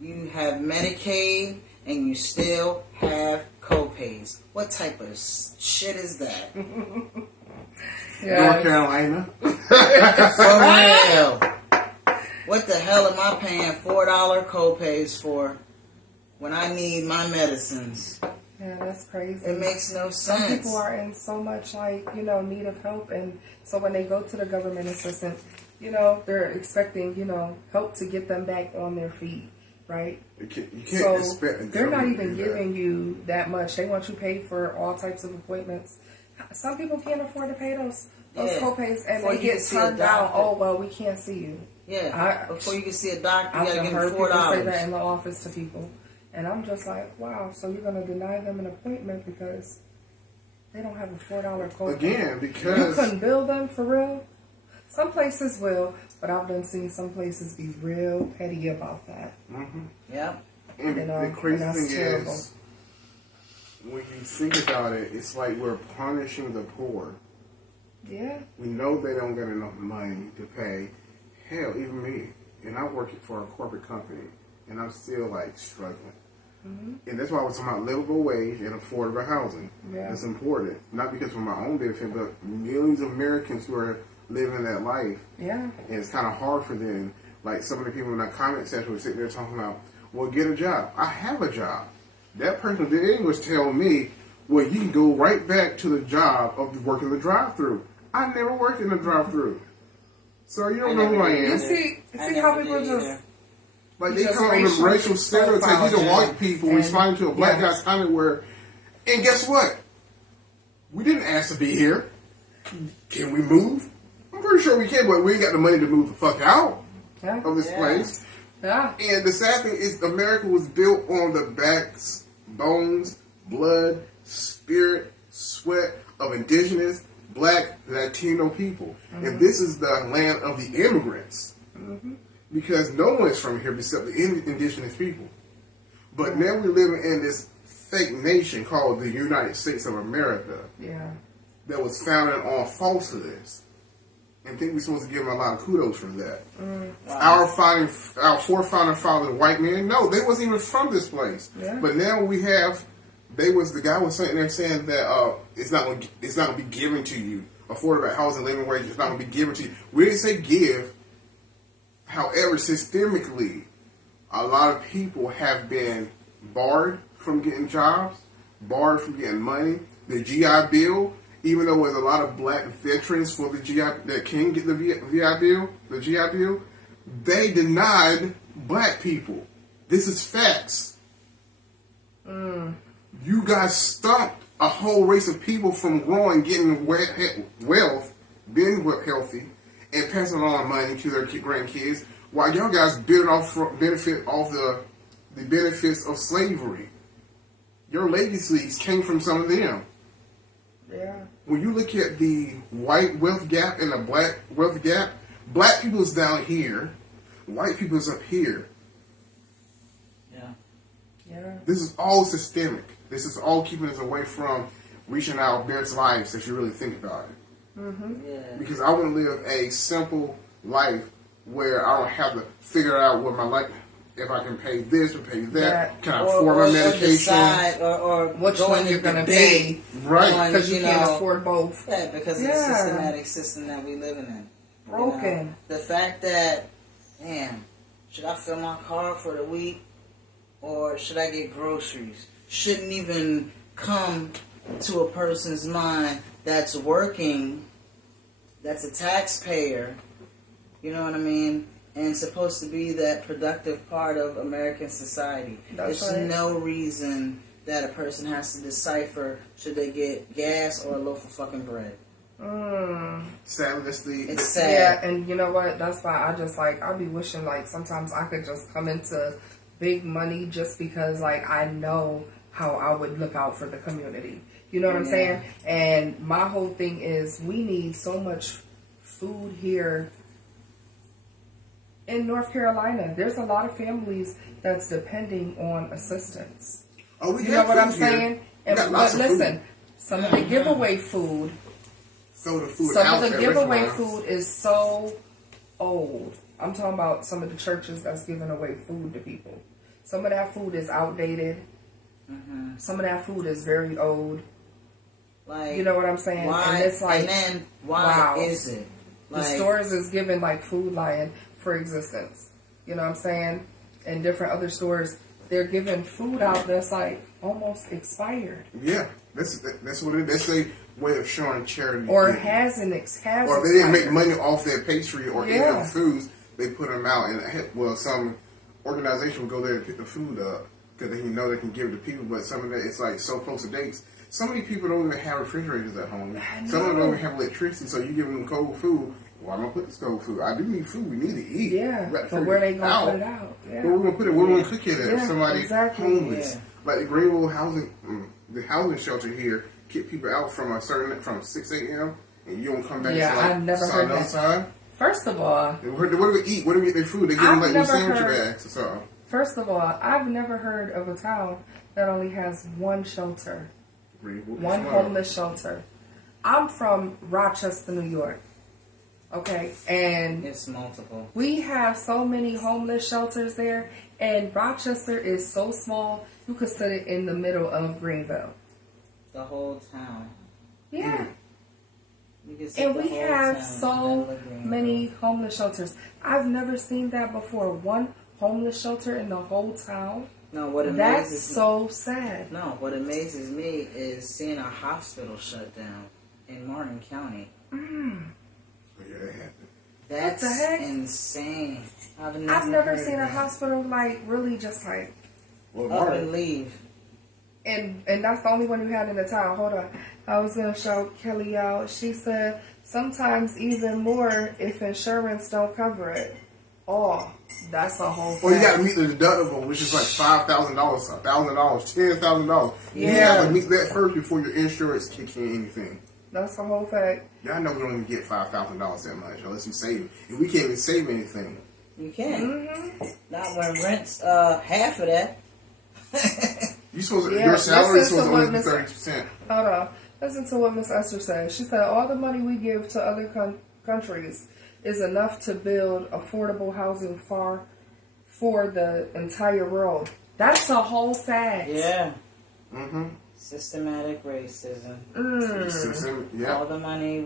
you have Medicaid and you still have co-pays. What type of shit is that? North Carolina. For real. What the hell am I paying $4 co-pays for when I need my medicines? Yeah, that's crazy. It makes no Some sense. people are in so much need of help, and so when they go to the government assistance, they're expecting help to get them back on their feet, right? You can't So expect the they're not government to even do that. giving you that much. They want you paid for all types of appointments. Some people can't afford to pay those Yeah. co-pays, and Before they you get can see a turned down. doctor. Oh well, we can't see you. Yeah. Before you can see a doctor, you I've gotta give heard them people say that $4. in the office to people, and I'm just like, wow. So you're gonna deny them an appointment because they don't have a $4 copay? Again, You because couldn't bill them for real. Some places will, but I've been seeing some places be real petty about that. Yep. and the crazy and that's thing terrible. is, when you think about it, it's like we're punishing the poor. Yeah, We know they don't get enough money to pay. Hell, even me, and I work for a corporate company, and I'm still struggling. And that's why I was talking about livable wage and affordable housing. Yeah. That's important, not because for my own benefit, but millions of Americans who are living that life. yeah. And it's kind of hard for them. Like some of the people in that comment section were sitting there talking about, well, get a job. I have a job. That person who did English tell me, well, you can go right back to the job of working the drive-through. I never worked in the drive-through. So you don't know who I You am. see how people just Like they just come up with racial racial stereotypes. These are profiling white people and- responding to a black yeah. guy's comment where, and guess what? We didn't ask to be here. Can we move? I'm pretty sure we can, but we ain't got the money to move the fuck out yeah, of this Yeah. place. yeah. And the sad thing is, America was built on the backs, bones, blood, spirit, sweat of indigenous, black, Latino people. And this is the land of the immigrants. Because no one's from here except the indigenous people. But now we're living in this fake nation called the United States of America Yeah. that was founded on falsehoods. And I think we're supposed to give them a lot of kudos for that. Our four founding fathers, white men, no, they wasn't even from this place. Yeah. But now we have. The guy was sitting there saying that it's not gonna be given to you. Affordable housing, living wage is not gonna be given to you. We didn't say give. However, systemically, a lot of people have been barred from getting jobs, barred from getting money. The GI Bill, even though there's a lot of black veterans for the GI that can get the GI Bill, they denied black people. This is facts. You guys stopped a whole race of people from growing, getting wealth, being healthy, and passing on money to their grandkids, while y'all guys benefit off the benefits of slavery. Your legacies came from some of them. Yeah. When you look at the white wealth gap and the black wealth gap, black people is down here, white people is up here. Yeah. Yeah. This is all systemic. This is all keeping us away from reaching our best lives if you really think about it. Yeah. Because I want to live a simple life where I don't have to figure out what my life, if I can pay this or pay that, can I afford my medication? Decide or Which go one in you're a gonna debate pay. Right. Because you can't afford both. Yeah, because of the systematic system that we living in. Broken. You know, the fact that, damn, should I fill my car for the week or should I get groceries? Shouldn't even come to a person's mind that's working, that's a taxpayer, you know what I mean? And supposed to be that productive part of American society. That's There's right. no reason that a person has to decipher should they get gas or a loaf of fucking bread. Sadly, that's It's sad. Yeah, and you know what? That's why I just like, I be wishing like sometimes I could just come into big money just because like I know how I would look out for the community. You know what I'm Yeah. saying? And my whole thing is we need so much food here in North Carolina. There's a lot of families that's depending on assistance. Oh, we You know have what I'm food here. saying? We And got but lots of listen, food. some of the giveaway food, Throw the food some out of the at giveaway restaurants. food is so old. I'm talking about some of the churches that's giving away food to people. Some of that food is outdated. Some of that food is very old. Like, You know what I'm saying? why? And it's like, and then why wow. is it? the stores is giving like Food Lion for existence. You know what I'm saying? And different other stores, they're giving food out that's like almost expired Yeah, that's what it is. That's a way of showing charity. or Yeah. has Or if they didn't make expired. money off their pastry or any Yeah. of the foods, they put them out. And well, some organization will go there and pick the food up because they know they can give it to people. But some of that, it's like so close to dates. So many people don't even have refrigerators at home. Some of them don't even have electricity. So you give them cold food. Well, I'm gonna put this cold food. I do need food. We need to eat. Yeah, We gotta but figure where they gonna out. put it out? Yeah. Where we gonna put it? Where we gonna cook it at? Yeah, Somebody exactly. homeless, Yeah. like the Greenville housing, the housing shelter here, kick people out from from 6 a.m. and you don't come back Yeah, until like I've never heard that. outside. First of all, What do we eat? What do we eat their food? They give them I've like little never sandwich heard- bags or something. I've never heard of a town that only has one shelter, Greenville, one Florida. homeless shelter. I'm from Rochester, New York. Okay, and It's multiple. we have so many homeless shelters there, and Rochester is so small, you could sit it in the middle of Greenville. The whole town. Yeah. You can see And the we whole have town so in the middle of Greenville. many homeless shelters. I've never seen that before. One homeless shelter in the whole town. No, what That's amazes so sad. No, what amazes me is seeing a hospital shut down in Martin County. Oh, yeah, that happened. That's the heck? insane. I've I've never heard seen a that. hospital like really just like, Well, Up and Martin, leave. and that's the only one you had in the town. Hold on, I was gonna shout Kelly out. She said sometimes even more if insurance don't cover it. Oh, that's a whole. well, you got fact. to meet the deductible, which is like $5,000, $1,000, $10,000. You Yeah. have to meet that first before your insurance kick in anything. That's a whole fact. Y'all know we don't even get $5,000 that much unless you save, and we can't even save anything. You can. Mm-hmm. Not when rent's half of that. You supposed to, Yeah, your salary listen is supposed to to only what be Miss- 30%. Hold on. Listen to what Miss Esther said. She said all the money we give to other countries is enough to build affordable housing for the entire world. That's a whole fact. Yeah. Mm-hmm. Systematic racism. Yeah. All the money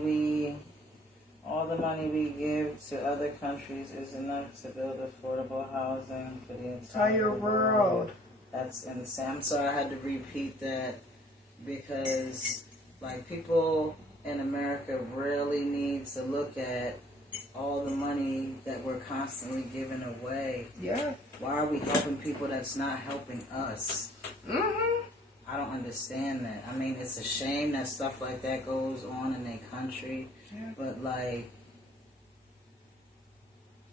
we give to other countries is enough to build affordable housing for the Entire world. That's insane. I'm sorry I had to repeat that because like people in America really need to look at all the money that we're constantly giving away. Yeah. Why are we helping people that's not helping us? Mm-hmm. I don't understand that. I mean, it's a shame that stuff like that goes on in their country. Yeah. But, like,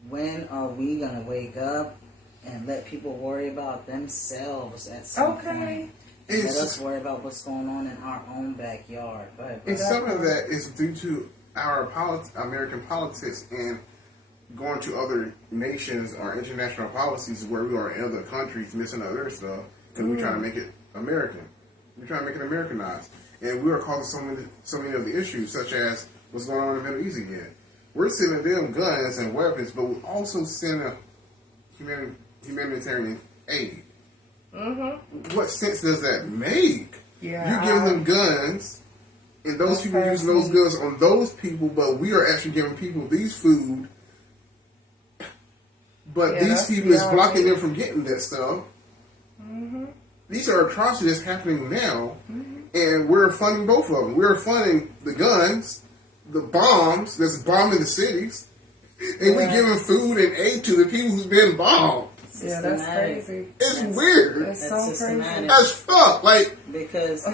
when are we going to wake up and let people worry about themselves at some point? Let us worry about what's going on in our own backyard. Go ahead, And brother. some of that is due to our American politics and going to other nations or international policies where we are in other countries missing other stuff because we're trying to make it American. We're trying to make it Americanized. and we are causing so many of the issues, such as what's going on in the Middle East again. We're sending them guns and weapons, but we're also sending humanitarian aid. Mm-hmm. What sense does that make? Yeah, You give them guns, and those people using those guns on those people, but we are actually giving people these food. But these people is blocking them from getting that stuff. Mm-hmm. These are atrocities happening now, and we're funding both of them. We're funding the guns, the bombs that's bombing the cities, and we're giving food and aid to the people who's been bombed. Yeah, that's crazy. It's weird. It's so crazy. That's fuck. Like, because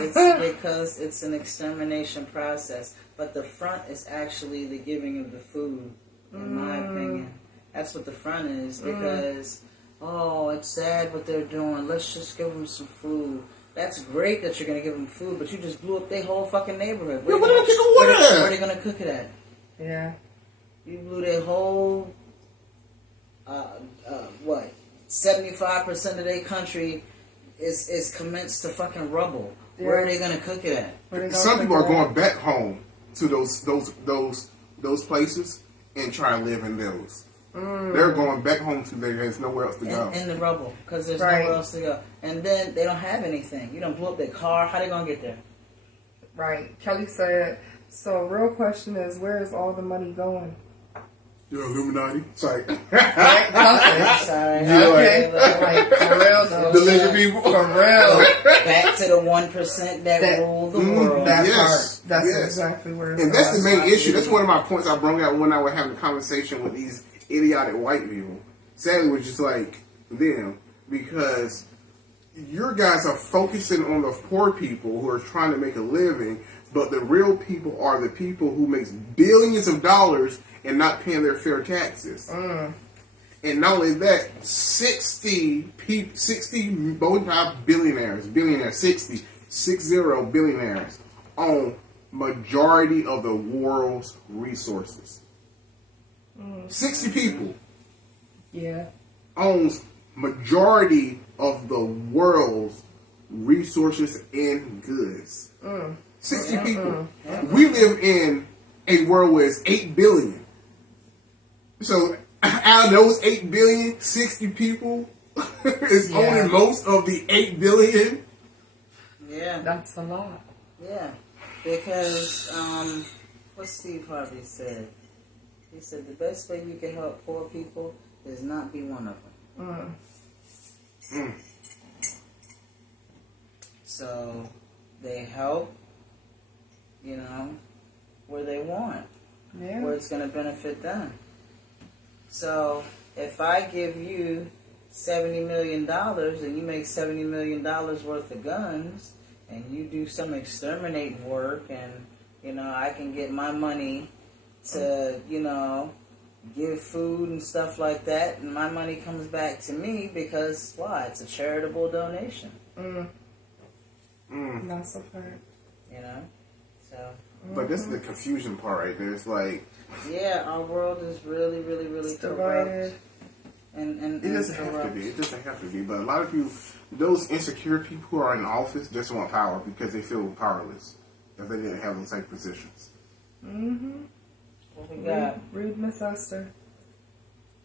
it's an extermination process, but the front is actually the giving of the food. In my opinion, that's what the front is. Because it's sad what they're doing. Let's just give them some food. That's great that you're gonna give them food, but you just blew up their whole fucking neighborhood. Where are they gonna cook it at? Yeah. You blew their whole 75% of their country is commenced to fucking rubble. Yeah. Where are they gonna cook it at? Some people are going back home to those places and trying to live in those. They're going back home to there's nowhere else to go. In the rubble, because there's nowhere else to go. And then they don't have anything. You don't blow up their car. How they gonna get there? Right. Kelly said, so real question is, where is all the money going? You're Illuminati. Sorry. Sorry. Okay. Like, for real though. Deliver people. For real. Back to the 1% that rule the world. That yes. part. That's yes. exactly where it's And that's the main issue. That's one of my points I brought out when I was having a conversation with these idiotic white people. Sadly, it was just like them, because your guys are focusing on the poor people who are trying to make a living, but the real people are the people who makes billions of dollars and not paying their fair taxes. And not only that, 60 billionaires, 60 billionaires own majority of the world's resources. 60 people owns majority of the world's resources and goods. 60 people. We live in a world where it's 8 billion. So out of those 8 billion, 60 people is owning most of the 8 billion. Yeah. That's a lot. Yeah. Because what Steve Harvey said. He said the best way you can help poor people is not be one of them. So they help, where they want, where it's going to benefit them. So if I give you $70 million and you make $70 million worth of guns and you do some exterminating work and, I can get my money to, give food and stuff like that, and my money comes back to me because, why? It's a charitable donation. That's a fact. So. But this is the confusion part right there. It's like, yeah, our world is really, really, really corrupt. And it doesn't have to be. It doesn't have to be. But a lot of people, those insecure people who are in office, just want power because they feel powerless if they didn't have those type positions. What we got? Read Miss Esther.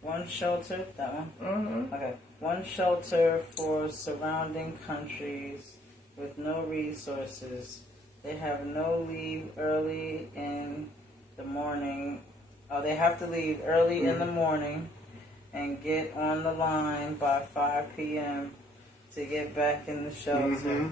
One shelter, that one? Okay. One shelter for surrounding countries with no resources. They have no leave early in the morning. Oh, they have to leave early in the morning and get on the line by 5 p.m. to get back in the shelter.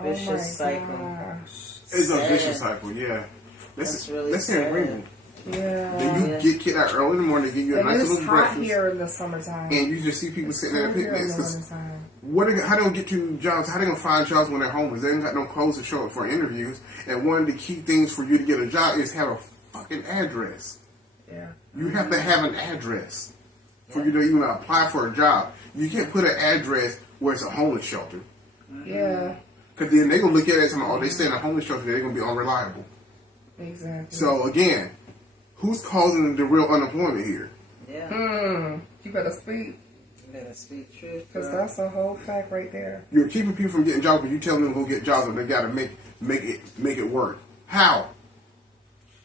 Vicious cycle. Gosh. It's a vicious cycle, yeah. That's really that's sad. agreement. Yeah. Then you get kicked out early in the morning, give you a nice little breakfast. It's hot here in the summertime. And you just see people sitting there at picnics. How they gonna get to jobs? How they gonna find jobs when they're homeless? They ain't got no clothes to show up for interviews. And one of the key things for you to get a job is have a fucking address. Yeah. You have to have an address for you to even apply for a job. You can't put an address where it's a homeless shelter. Yeah. Because then they're gonna look at it and say, oh, they stay in a homeless shelter, they're gonna be unreliable. Exactly. So again, who's causing the real unemployment here? Yeah. You better speak. You better speak truth, Because girl. that's a whole fact right there. You're keeping people from getting jobs, but you telling them to go get jobs, and they got to make it work. How?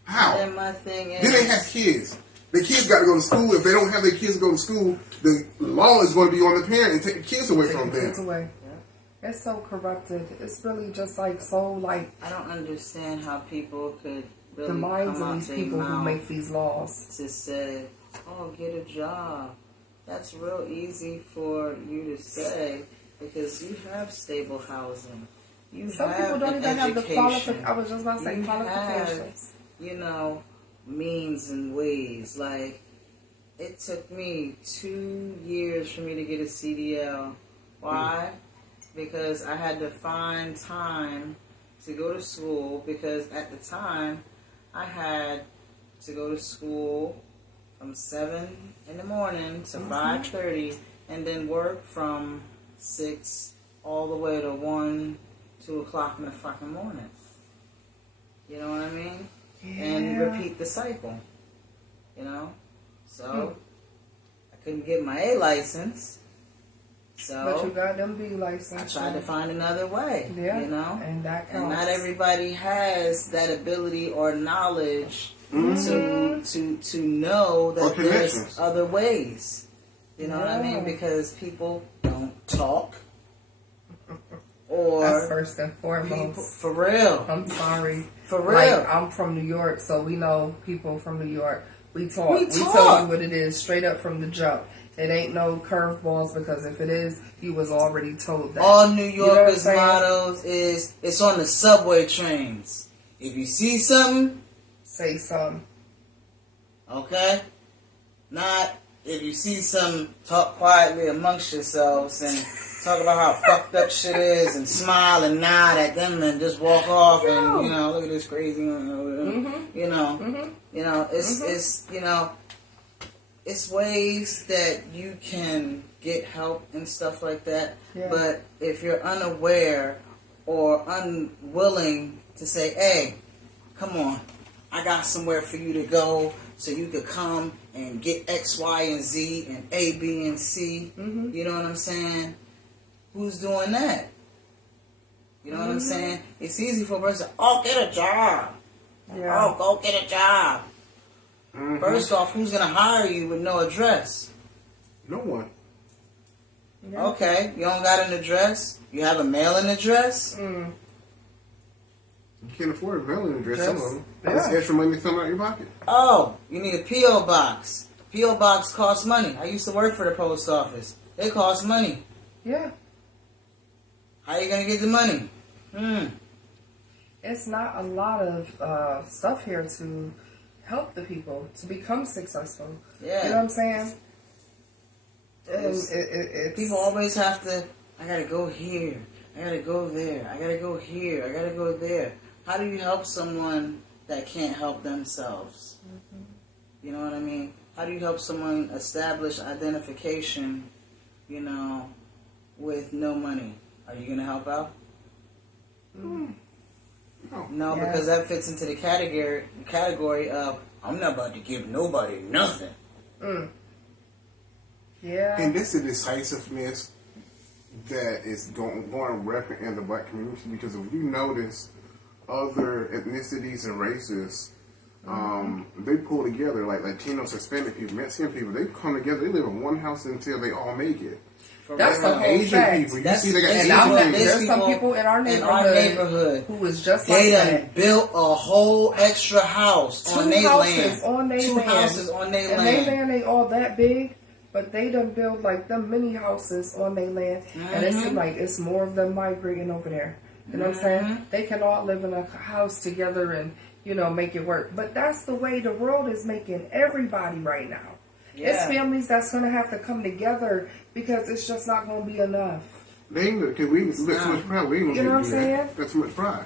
And my thing is, Then they have kids. The kids got to go to school. If they don't have their kids to go to school, the law is going to be on the parent and take the kids away from Take them. kids away. It's so corrupted. It's really just like so like I don't understand how people could really the minds come of out these their people who mouth make these laws. to say, "Oh, get a job." That's real easy for you to say because you have stable housing. You Some have people don't an even have the education. qualifications. I was just about to say You qualifications. have, means and ways. Like, it took me 2 years for me to get a CDL. Why? Because I had to find time to go to school because at the time I had to go to school from 7 in the morning to 5:30 and then work from 6 all the way to 1, 2 o'clock in the fucking morning. You know what I mean? And repeat the cycle. So I couldn't get my A license. So But you got them B I license. tried to find another way. Yeah, And and that counts. not everybody has that ability or knowledge to know Or that there's connections. other ways. You know what I mean? Yeah. Because people don't talk. Or That's first and people, foremost. for real. I'm sorry. For real. Like, I'm from New York, so we know people from New York. We talk. We We talk. tell you what it is straight up from the jump. It ain't no curveballs because if it is, you was already told that. All New You know what I'm Yorkers' saying? mottos is it's on the subway trains. If you see something, Say something. okay? Not if you see something, talk quietly amongst yourselves and talk about how fucked up shit is and smile and nod at them and just walk off and, look at this crazy, it's ways that you can get help and stuff like that. Yeah. But if you're unaware or unwilling to say, hey, come on, I got somewhere for you to go so you could come and get X, Y, and Z and A, B, and C. You know what I'm saying? Who's doing that? You know what I'm saying? It's easy for a person, get a job. Yeah. Go get a job. First off, who's going to hire you with no address? No one. Yeah. Okay, you don't got an address? You have a mailing address? Mm. You can't afford a mailing address. Some of them. Yeah. That's extra money coming out of your pocket. Oh, you need a P.O. box. P.O. box costs money. I used to work for the post office. They cost money. Yeah. How you going to get the money? It's not a lot of stuff here to help the people to become successful. Yeah. You know what I'm saying? And It's- it's People always have to, I gotta go here, I gotta go there, I gotta go here, I gotta go there. How do you help someone that can't help themselves? You know what I mean? How do you help someone establish identification, with no money? Are you gonna help out? No, Yeah. because that fits into the category of, I'm not about to give nobody nothing. Yeah. And this is decisiveness that is going rampant in the black community because if you notice other ethnicities and races, they pull together like Latinos, Hispanic people, Mexican people. They come together. They live in one house until they all make it. That's the whole Asian fact. people, you That's- see, they got and Asian I'm people. there's some people in our neighborhood who was just like They done that. built a whole extra house on their land. On their Two land. houses on their And land. their land ain't all that big, but they done build like them mini houses on their land, and it seems like it's more of them migrating over there. You know what I'm saying? They can all live in a house together and make it work. But that's the way the world is making everybody right now. It's Yeah. families that's gonna have to come together because it's just not gonna be enough. They ain't because we look too much pride. We ain't gonna You know what I'm do that. saying? That's too much pride.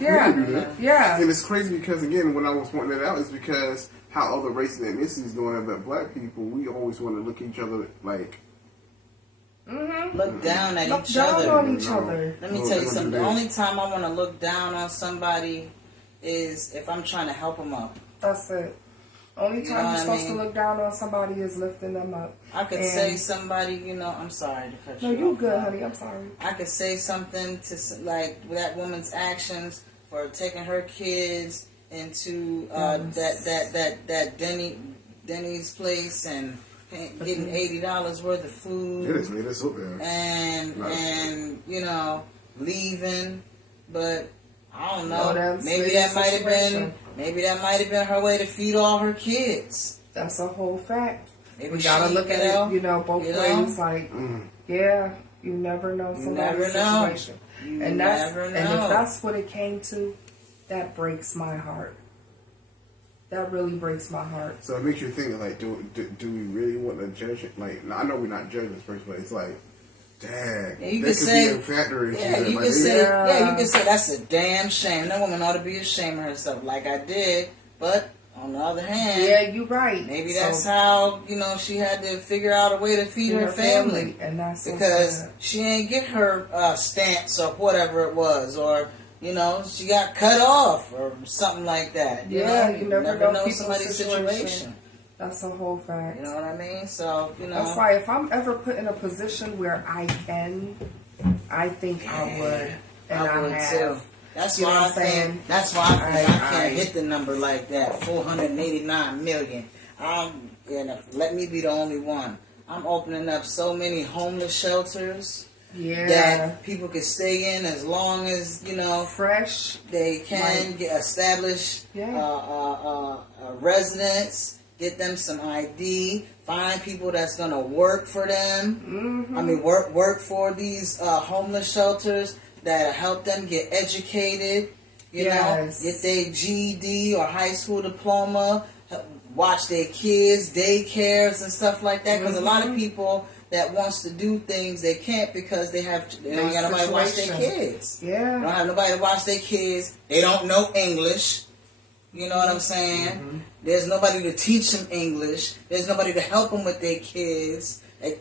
We Yeah. don't do that. Yeah. And it's crazy because again, when I was pointing that out, is because how other races and ethnicities doing it, but black people, we always want to look at each other like Look down at Look each down other. on each other. Let me Oh, tell you don't something. do The that. only time I want to look down on somebody is if I'm trying to help them up. That's it. Only You know time what you're I supposed mean? to look down on somebody is lifting them up. I could And- say somebody, you know, I'm sorry to cut No, you you off. good, honey. I'm sorry. I could say something to like that woman's actions for taking her kids into that Denny's place and getting $80 worth of food. It is me. That's up there. and you know, leaving, but I don't No, know. that's Maybe a that might have situation. been her way to feed all her kids. That's a whole fact. Maybe We gotta she, look at it, you know, both you know? ways. Like, yeah, you never know somebody's never know. situation, You and that's never and know. if that's what it came to, that breaks my heart. That really breaks my heart. So it makes you think, like, do we really want to judge it? Like, I know we're not judging this person, but it's like, dang, Yeah, you they could could say- be a factor into Yeah, that. you Like, can they- say, Yeah. you can say that's a damn shame. That woman ought to be ashamed of herself, like I did. But on the other hand, Yeah, you're right. maybe So, that's how she had to figure out a way to feed her family. and that's so Because sad. she ain't get her stamps or whatever it was, or she got cut off or something like that. Yeah, you never know know people's somebody's situation. That's a whole fact. You know what I mean? So That's why if I'm ever put in a position where I can, I think I would, and I, would have. too. That's You know why what I'm saying? That's why I think I can't I- hit the number like that. 489 million. And let me be the only one. I'm opening up so many homeless shelters Yeah, that people can stay in as long as fresh. they can get established Yeah. residents, get them some ID, find people that's gonna work for them. Mm-hmm. I mean, work for these homeless shelters that help them get educated. You know, Yes. get their GED or high school diploma, watch their kids, daycares and stuff like that. Because a lot Mm-hmm. of people that wants to do things, they can't because they don't got nobody to watch their situation. kids. They don't Yeah, have nobody to watch their kids. They don't know English. You know what I'm saying? Mm-hmm. There's nobody to teach them English. There's nobody to help them with their kids. They,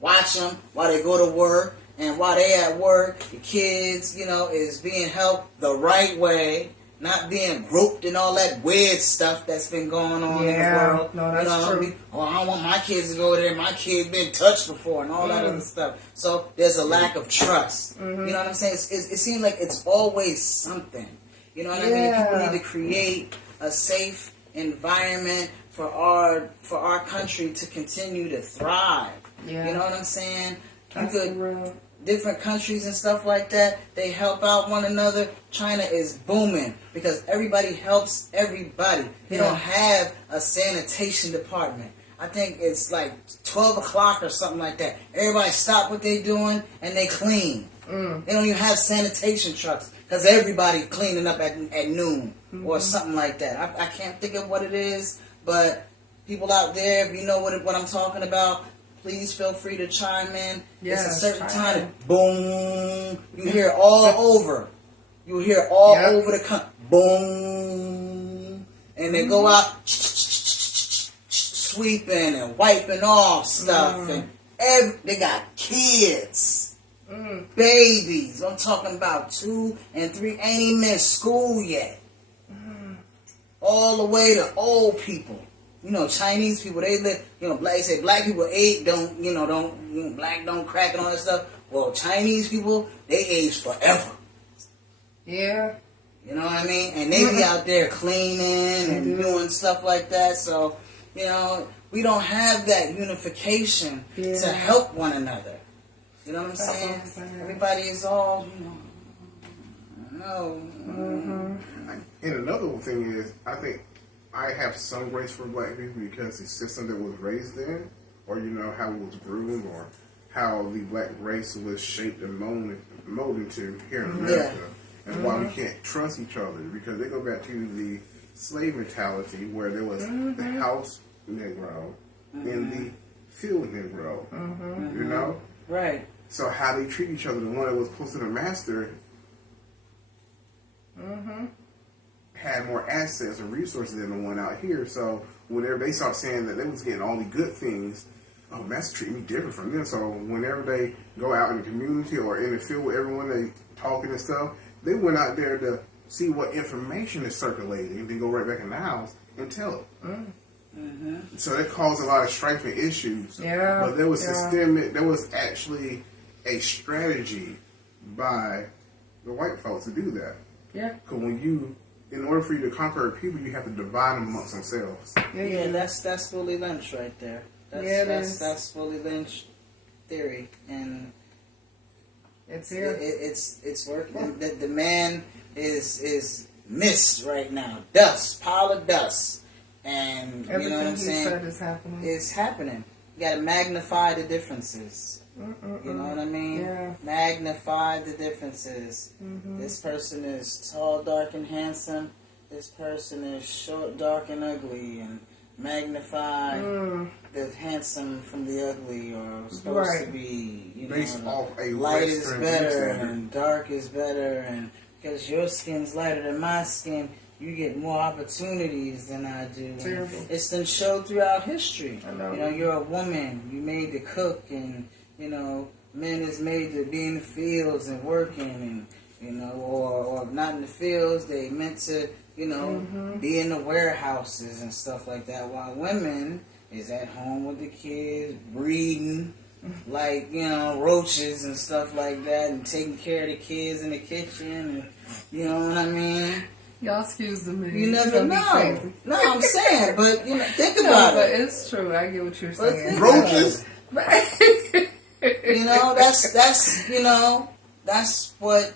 watch them while they go to work. And while they at work, the kids, is being helped the right way. Not being groped in all that weird stuff that's been going on in the Yeah, world. no, that's what I true. mean? Oh, I don't want my kids to go there. My kid's been touched before and all that other stuff. So there's a lack of trust. You know what I'm saying? It seems like it's always something. You know what I mean? People Yeah. need to create a safe environment for our country to continue to thrive. Yeah. You know what I'm saying? that's real. Different countries and stuff like that, they help out one another. China is booming because everybody helps everybody. They Yeah. don't have a sanitation department. I think it's like 12 o'clock or something like that. Everybody stop what they're doing and they clean. They don't even have sanitation trucks because everybody cleaning up at noon or something like that. I can't think of what it is, but people out there, if you know what I'm talking about, please feel free to chime in. Yes, it's a certain chime time. in. Boom. You hear it all over. You hear it all Yep. over the country. Boom. And they go out sweeping and wiping off stuff. And they got kids. Babies. I'm talking about 2 and 3. Ain't even missed school yet. All the way to old people. Chinese people, they live, they say black people black don't crack and all that stuff. Well, Chinese people, they age forever. Yeah, You know what I mean? And they be out there cleaning and doing stuff like that. So, we don't have that unification to help one another. You know what I'm That's saying? what I'm saying. Everybody is all, And another thing is, I think I have some grace for black people because the system that was raised in, or how it was groomed, or how the black race was shaped and molded to here in America, and why we can't trust each other because they go back to the slave mentality where there was the house Negro and the field Negro, right. So how they treat each other, the one that was close to the master had more assets and resources than the one out here. So whenever they start saying that they was getting all the good things, oh, master treat me different from them. So whenever they go out in the community or in the field with everyone, they talking and stuff, they went out there to see what information is circulating, and then go right back in the house and tell it. So that caused a lot of strife and issues. Yeah, But there was yeah. systemic. There was actually a strategy by the white folks to do that. Yeah. Because in order for you to conquer people, you have to divide them amongst themselves. Yeah, that's Willie Lynch right there. That's Willie Lynch theory, and It's here. it's working. The man is mist right now, dust, pile of dust, and Everything you know what I'm he saying? said is happening. It's happening. You got to magnify the differences. You know what I mean? Yeah. Magnify the differences. This person is tall, dark, and handsome. This person is short, dark, and ugly. And magnify the handsome from the ugly, or supposed to be, you Based know, off a light is Western better standard. and dark is better. And because your skin's lighter than my skin, you get more opportunities than I do. Terrible. And it's been shown throughout history. I know. You know, you're a woman. You made to cook, and you know, men is made to be in the fields and working, and you know, or not in the fields. They meant to, you know, be in the warehouses and stuff like that. While women is at home with the kids, breeding like, you know, roaches and stuff like that, and taking care of the kids in the kitchen, and you know what I mean. Y'all excuse the me. You It's never gonna be know. crazy. No, I'm saying, but you know, think No, about but it. it's true. I get what you're But saying. think Roaches. You know, that's you know, that's what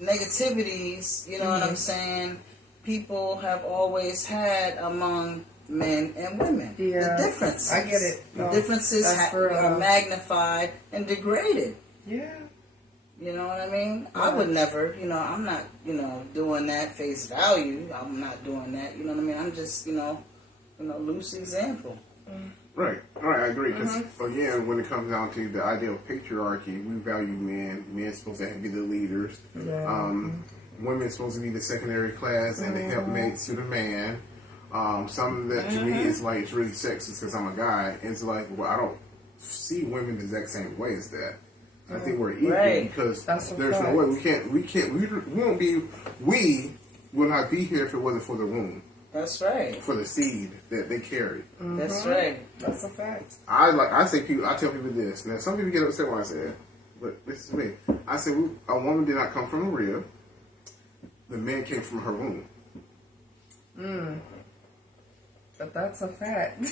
negativities, you know what I'm saying, people have always had among men and women. Yeah, The differences. I get it. The No, differences that's for real. are magnified and degraded. Yeah. You know what I mean? I would never, you know, I'm not, you know, doing that face value. I'm not doing that. You know what I mean? I'm just, you know, loose example. Right, I agree. Because again, when it comes down to the idea of patriarchy, we value men. Men supposed to be the leaders. Yeah. Women supposed to be the secondary class and the helpmates to the man. Some of that to me is like it's really sexist because I'm a guy. And it's like, well, I don't see women the exact same way as that. I think we're equal Right. because That's a there's no fact. way we will not be here if it wasn't for the womb, That's right. for the seed that they carry. That's right. That's a fact. I tell people this. Now some people get upset when I say it, but this is me. I say a woman did not come from a rib. The man came from her womb. But that's a fact.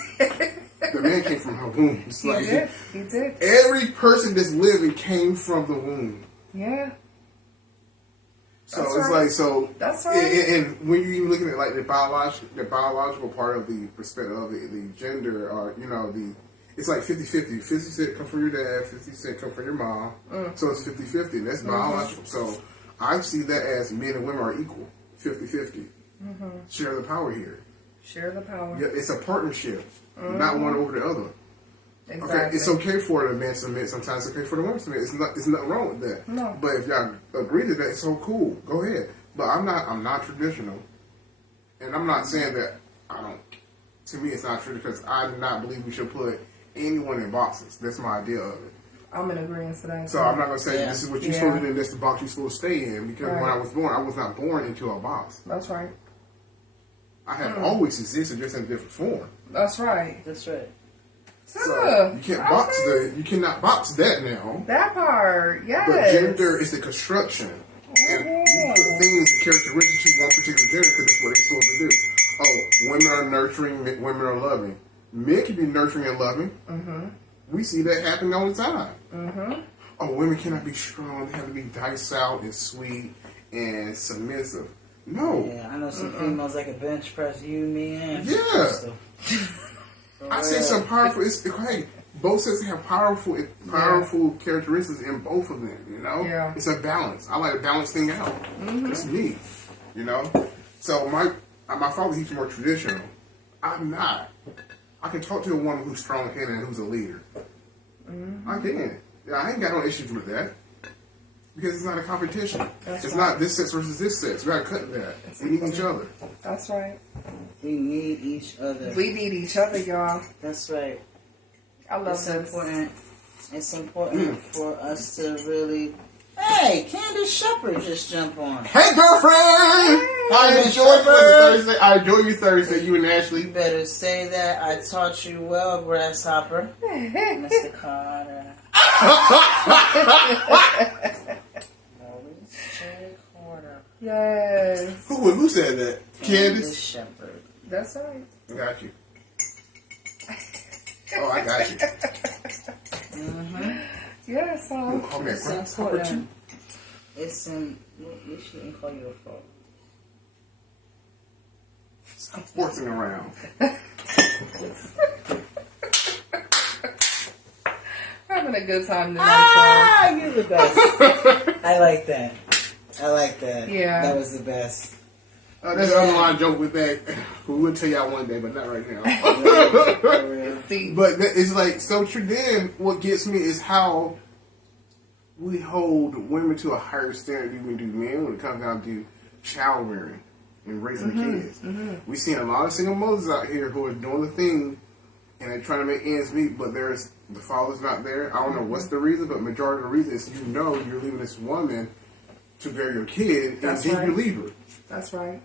The man came from her womb. It's He like did. He did. every person that's living came from the womb. Yeah. So That's it's right. like so. That's right. And when you're even looking at like the biological part of the perspective of the gender, or you know it's like 50-50. 50% come from your dad, 50% come from your mom. So it's 50-50. That's biological. So I see that as men and women are equal, 50-50. Share the power here. Share the power. Yeah, it's a partnership, not one over the other. Exactly. Okay, it's okay for the man to submit. Sometimes it's okay for the woman to submit. It's nothing wrong with that. No. But if y'all agree to that, it's so cool. Go ahead. But I'm not traditional, and I'm not saying that I don't. To me, it's not true because I do not believe we should put anyone in boxes. That's my idea of it. I'm in agreement to that. So I'm not gonna say Yeah. this is what you're Yeah. supposed to do, and this is the box you're supposed to stay in. Because when Right. I was born, I was not born into a box. That's right. I have always existed, just in a different form. That's right. That's right. So you can't box you cannot box that now. That part. Yes. But gender is the construction. And you put things, characteristics to one particular gender because that's what they're supposed to do. Oh, women are nurturing, women are loving. Men can be nurturing and loving. We see that happening all the time. Oh, women cannot be strong. They have to be docile and sweet and submissive. No. Yeah, I know some females that can bench press you, me, and Yeah. Crystal. I say some powerful. Hey, both sexes have powerful characteristics in both of them. You know, Yeah. it's a balance. I like to balance things out. It's me. You know, so my father, he's more traditional. I'm not. I can talk to a woman who's strong-headed and who's a leader. I can. Yeah, I ain't got no issues with that because it's not a competition. That's It's right. not this sex versus this sex. We gotta cut that. We need each other. That's right. We need each other. We need each other, y'all. That's right. I love It's this. important. It's important for us to really Hey, Candace Shepherd just jumped on. Hey, girlfriend! I enjoy you Thursday. I enjoy you Thursday, you and Ashley. You better say that. I taught you well, Grasshopper. Mr. Carter. Yes. Who said that? Candace Shepherd. That's right. I got you. Oh, I got you. Yeah, so Call me a It's grasshopper too. important. It's in. We shouldn't call you a foe. Stop forcing around. having a good time tonight. Ah, you're the best. I like that. I like that. Yeah. That was the best. There's an underlying joke with that. We will tell y'all one day, but not right now. See, But it's like, so then what gets me is how we hold women to a higher standard than we do men when it comes down to child rearing and raising kids. We've seen a lot of single mothers out here who are doing the thing and they're trying to make ends meet, but the father's not there. I don't know what's the reason, but majority of the reason is you're leaving this woman to bear your kid, and That's then right. you leave her. that's right.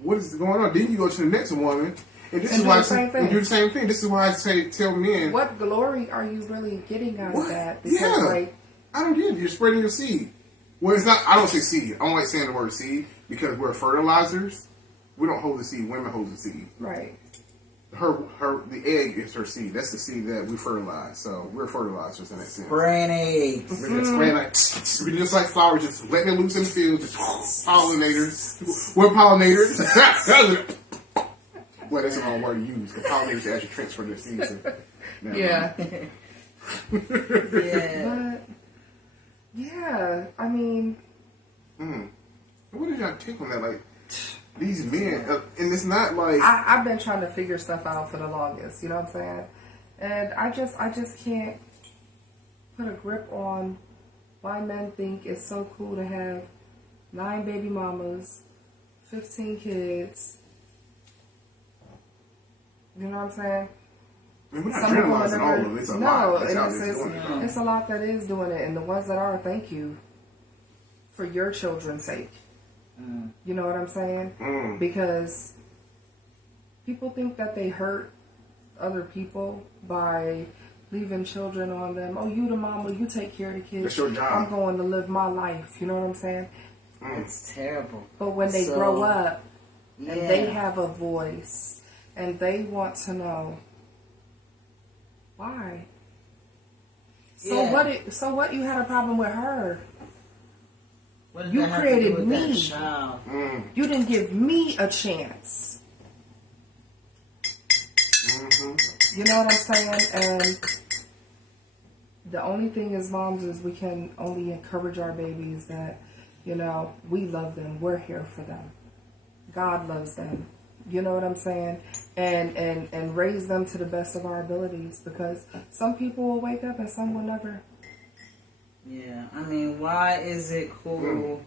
What is going on? Then you go to the next woman, and this And is do why the I say, same thing. and do the same thing. This is why I say, tell men, What glory are you really getting out What? of that? Because, Yeah. like, I don't get it. You're spreading your seed. Well, it's not. I don't say seed. I don't like saying the word seed because we're fertilizers. We don't hold the seed. Women hold the seed. right. The egg is her seed. That's the seed that we fertilize. So we're fertilizers in that sense. Brain eggs. We're just spraying like, we're just like flowers, just letting it loose in the field, just pollinators. We're pollinators. Well, that's the wrong word to use because pollinators actually transfer their seeds. Never Yeah. mind. Yeah. But, yeah, I mean, What did y'all take on that? Like, these men, and it's not like, I've been trying to figure stuff out for the longest, you know what I'm saying? And I just can't put a grip on why men think it's so cool to have 9 baby mamas, 15 kids. You know what I'm saying? I mean, we're not Some of them generalizing all of them. It's a lot. That's and how it's, they're doing it. it's a lot that is doing it, and the ones that are, thank you for your children's sake. You know what I'm saying? Because people think that they hurt other people by leaving children on them. Oh, you the mama, you take care of the kids. That's your job. I'm going to live my life. You know what I'm saying? It's terrible. But when they So, grow up and yeah. they have a voice and they want to know why. So Yeah. what? You had a problem with her? What did You that have to created do with that me. child? You didn't give me a chance. You know what I'm saying? And the only thing as moms is we can only encourage our babies that, you know, we love them. We're here for them. God loves them. You know what I'm saying? And raise them to the best of our abilities, because some people will wake up and some will never. Yeah, I mean, why is it cool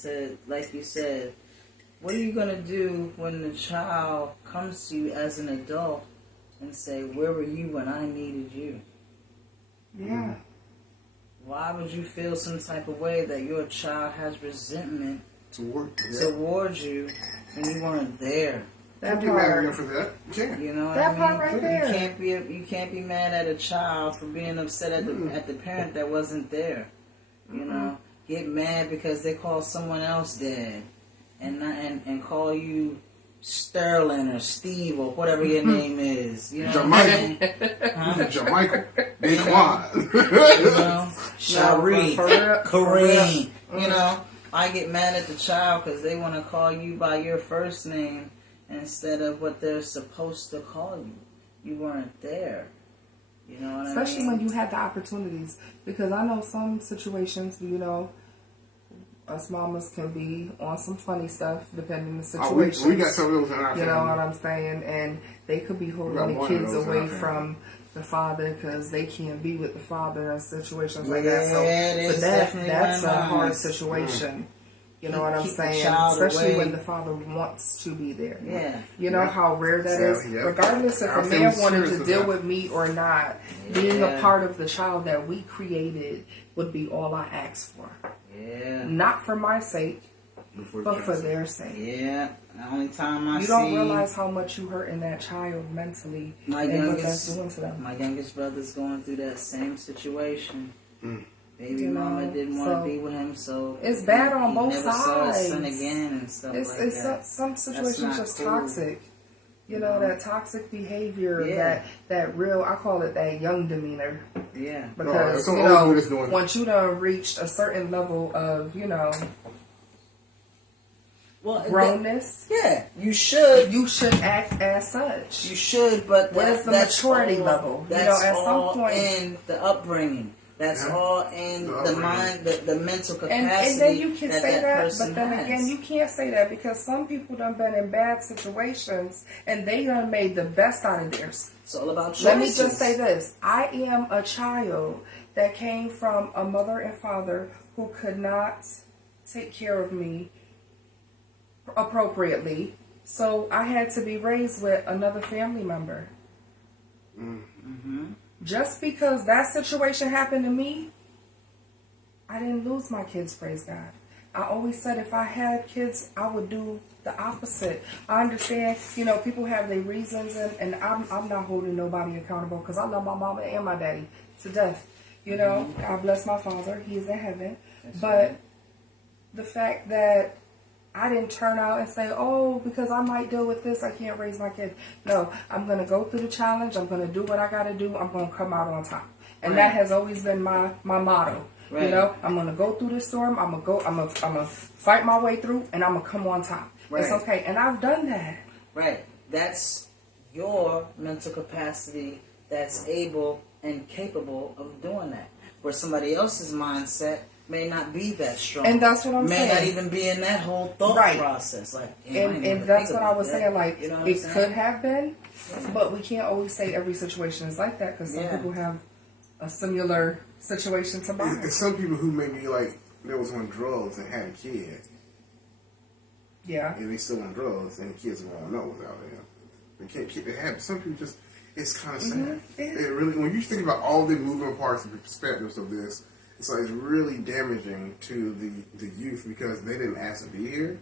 to, like you said, what are you going to do when the child comes to you as an adult and say, where were you when I needed you? Yeah. Why would you feel some type of way that your child has resentment towards you when you weren't there? That Can't be mad at them part. for that. You can't. You know what That I mean? part right there. You can't be mad at a child for being upset at the parent that wasn't there. You know, get mad because they call someone else dad, and call you Sterling or Steve or whatever your name is. You know, what I mean? Jermichael. Daquan. You know, Shari, for real. Kareem. You know, I get mad at the child because they want to call you by your first name instead of what they're supposed to call you. You weren't there. You know what Especially I mean? when you had the opportunities. Because I know some situations, you know, us mamas can be on some funny stuff depending on the situation. We got some of those in our You know what family. I'm saying? And they could be got holding the one of kids those in our away family. from the father because they can't be with the father in situations like Yeah, that. So it is for definitely that's one a of hard mine. situation. You know what I'm Keep the saying? child Especially away. when the father wants to be there. Yeah. You know how rare that is? Yeah. Regardless if Our a man family's wanted serious to with deal that. with me or not, being a Yeah. part of the child that we created would be all I ask for. Yeah. Not for my sake, Before but for cancer. their sake. Yeah. The only time I You see don't realize how much you hurting that child mentally my and what that's youngest doing to them. my youngest brother's going through that same situation. Mm. Baby You mama know, didn't want so to be with him, so it's bad on he both never saw his son sides. again and stuff It's, like it's that. some situations not just cool. toxic. You know, that toxic behavior, Yeah. that real, I call it that young demeanor. Yeah. Because, some you older know, dude is doing it. once you done reached a certain level of, you know, Well, grownness, yeah, you should. you should act as such. You should, but Where's the that's maturity all, level? You That's know, at some all point- in the upbringing. That's Yeah. all in The the upbringing. mind, the mental capacity. And then you can say that, person but then has. again, you can't say that because some people done been in bad situations and they done made the best out of theirs. It's all about choices. Let me just say this. I am a child that came from a mother and father who could not take care of me appropriately. So I had to be raised with another family member. Just because that situation happened to me, I didn't lose my kids, praise God. I always said if I had kids, I would do the opposite. I understand, you know, people have their reasons, and I'm not holding nobody accountable because I love my mama and my daddy to death. You know, God bless my father. He's in heaven. But the fact that I didn't turn out and say, oh, because I might deal with this, I can't raise my kid. No, I'm going to go through the challenge. I'm going to do what I got to do. I'm going to come out on top. And that has always been my motto. Right. You know, I'm going to go through the storm. I'm going to fight my way through, and I'm going to come on top. Right. It's okay. And I've done that. Right. That's your mental capacity that's able and capable of doing that. Where somebody else's mindset may not be that strong. And that's what I'm may saying. May not even be in that whole thought Right. process. Like, damn, I And never that's think what I about was that. saying. Like, You know what I'm it saying? could have been, but we can't always say every situation is like that because some Yeah. people have a similar situation to mine. And some people who maybe like they was on drugs and had a kid, Yeah. and they still on drugs, and the kids are growing up without them. They can't keep it happy. Some people just, it's kind of sad. Yeah. It really, when you think about all the moving parts and perspectives of this, it's like it's really damaging to the youth because they didn't ask to be here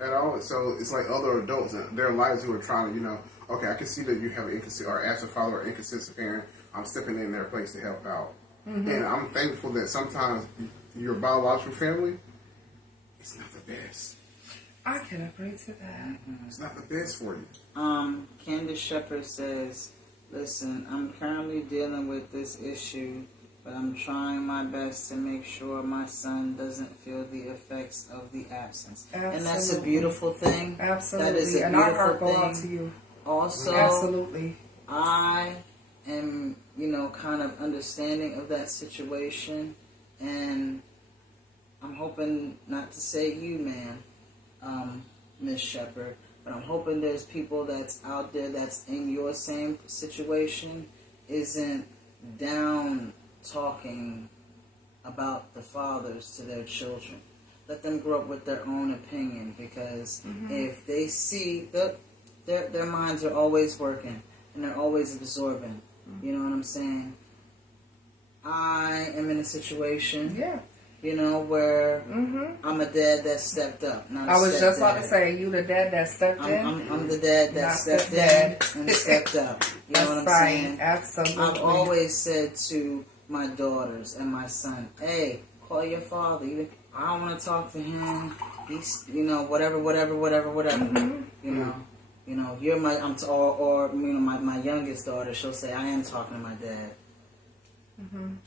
at all. So it's like other adults in their lives who are trying to, you know, okay, I can see that you have an inconsistent, or as a father or inconsistent parent, I'm stepping in their place to help out. And I'm thankful that sometimes your biological family, it's not the best. I can agree to that. It's not the best for you. Candace Shepherd says, listen, I'm currently dealing with this issue, but I'm trying my best to make sure my son doesn't feel the effects of the absence. And that's a Absolutely. beautiful thing. Absolutely. That is a and our beautiful heart go out thing. to you. Also, Absolutely. I am, you know, kind of understanding of that situation, and I'm hoping not to say you, man, Miss Shepherd, but I'm hoping there's people that's out there that's in your same situation, isn't down talking about the fathers to their children. Let them grow up with their own opinion, because if they see that their minds are always working and they're always absorbing, you know what I'm saying? I am in a situation, Yeah. you know, where I'm a dad that stepped up. Not a I was just about to stepdad. say, you the dad that stepped in. I'm the dad that Not stepped stepdad. in and stepped up. You know That's what I'm right. saying? Absolutely. I've always said to my daughters and my son, hey, call your father. I don't want to talk to him. He's, you know, whatever. You know, you're my, or you know, my youngest daughter, she'll say, I am talking to my dad.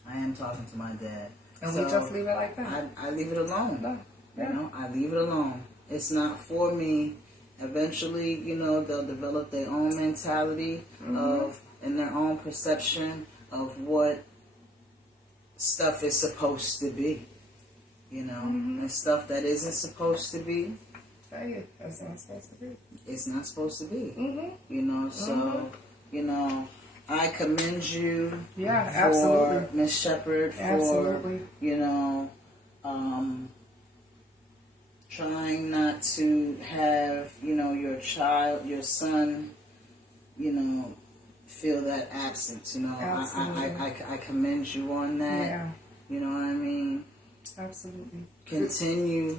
I am talking to my dad. And So we just leave it like that. I leave it alone. No. Yeah. You know, I leave it alone. It's not for me. Eventually, you know, they'll develop their own mentality of, and their own perception of what stuff is supposed to be. You know, and stuff that isn't supposed to be, Say it. That's not supposed to be. it's not supposed to be. Mm-hmm. You know, so, you know, I commend you Yeah, for absolutely. Miss Shepherd for, Absolutely. you know, trying not to have, your child, your son, feel that absence. Absolutely. I commend you on that. Yeah. You know what I mean? Absolutely. Continue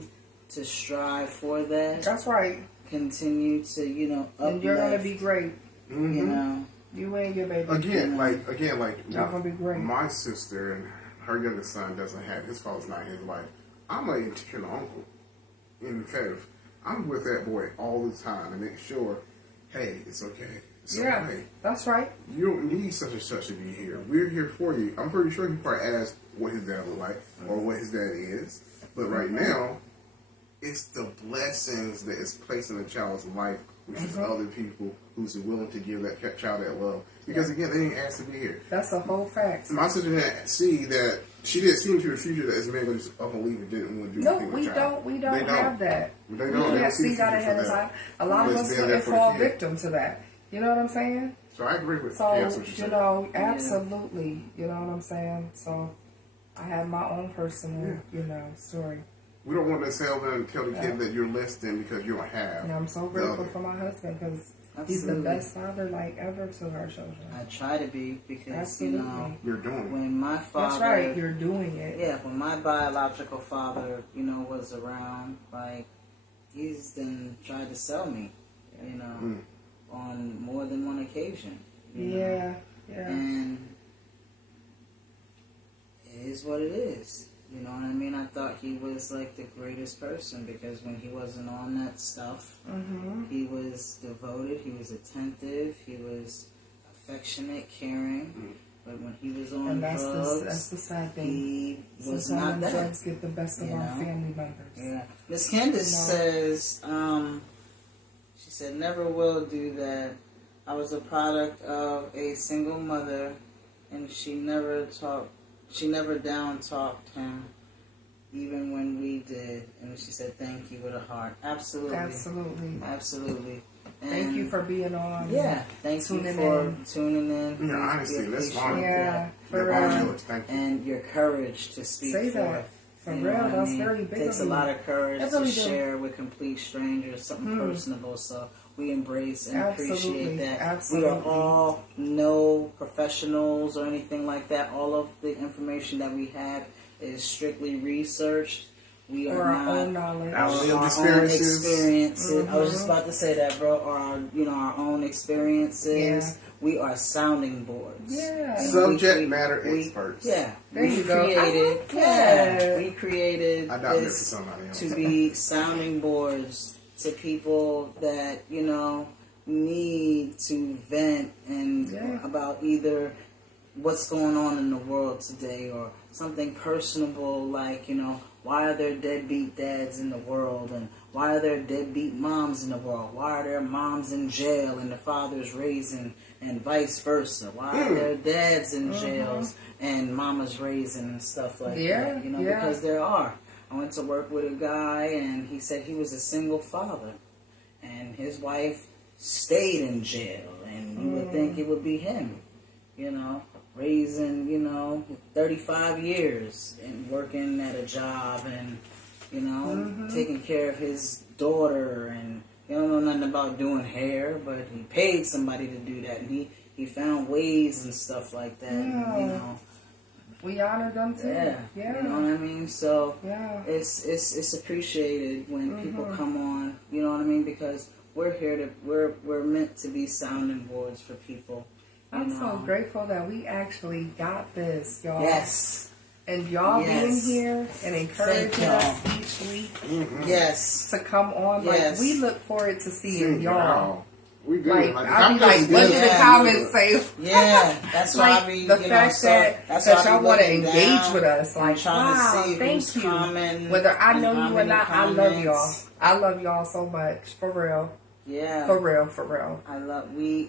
to strive for that. That's right. Continue to, uplift. And you're gonna be great. You You and your baby. Again, Y'all gonna be great. my sister and her youngest son doesn't have his father's not in his life. I'm an intentional uncle. In fact, I'm with that boy all the time to make sure, hey, it's okay. It's Yeah, okay. that's right. You don't need such and such to be here. We're here for you. I'm pretty sure he probably asked what his dad looked like or what his dad is. But right now, it's the blessings that is placed in a child's life, which is other people who's willing to give that child that love. Because again, they didn't ask to be here. That's a whole fact. My sister didn't see that. She didn't see into the future that this man was just up and leave and didn't want to do No, anything with we the child. don't. We don't have that. They We don't. They can't don't see the that future ahead for of that. time. A lot of It's us been there would for the fall kid. victim to that. You know what I'm saying? So I agree with So, what you're saying. absolutely. You know what I'm saying? So, I have my own personal, story. We don't want to tell the kid that you're less than because you don't have. And I'm so the grateful other. for my husband because he's the Absolutely. best father ever to our children. I try to be because, Absolutely. You're doing it. when my father... That's right. You're doing it. Yeah, when my biological father, was around, he's then tried to sell me, on more than one occasion. you know. Yeah. Yeah. And it is what it is. You know what I mean? I thought he was like the greatest person because when he wasn't on that stuff, he was devoted, he was attentive, he was affectionate, caring. But when he was on And that's drugs, the sad thing. he was Sometimes not that. drugs get the best of You our know? family members. Yeah. Miss Candace says, she said, never will do that. I was a product of a single mother, and she never down talked him, even when we did. And she said, thank you with a heart. Absolutely. Absolutely. Absolutely. And Thank you for being on. yeah, thank you tuning for in. tuning in. Yeah, honestly, We that's appreciate fine. Yeah, for You're real. fabulous. Thank you. and your courage to speak Say for that. it. For You know real, what I that's mean? very big It takes of a you. lot of courage It to really do. share with complete strangers something personable. So we embrace and Absolutely, appreciate that. absolutely. We are all no professionals or anything like that. All of the information that we have is strictly researched. We are For our not own knowledge. Our our lived own experiences. experiences. I was just about to say that, bro. Or our own experiences. Yeah. We are sounding boards. Yeah. And Subject matter experts. Yeah. There we you go. I created. like that. We created I doubt this this is somebody else. to be sounding boards to people that need to vent and Yeah. about either what's going on in the world today or something personable like why are there deadbeat dads in the world and why are there deadbeat moms in the world, why are there moms in jail and the fathers raising and vice versa, why are there dads in jails and mamas raising and stuff like Yeah, that, yeah. because there are. I went to work with a guy and he said he was a single father and his wife stayed in jail and you would think it would be him, raising, 35 years and working at a job and, taking care of his daughter and he don't know nothing about doing hair, but he paid somebody to do that and he found ways and stuff like that. And, We honor them too. yeah, Yeah. you know what I mean? So Yeah. it's appreciated when people come on, you know what I mean? Because we're meant to be sounding boards for people. I'm so grateful that we actually got this, y'all. Yes. And y'all being Yes. here and encouraging Thank us y'all. each week Yes. to come on. Yes. Like, we look forward to seeing y'all. Wow. We good. Like, the I'll be comments like, good. what do the Yeah. comments say? Yeah, that's why Like, I be the fact that that's y'all why I be want to looking engage down with us, and like, trying wow, to see thank who's you. commenting, Whether I know and how you or many not, I love y'all. comments. I love y'all so much, for real, Yeah, for real, for real. I love we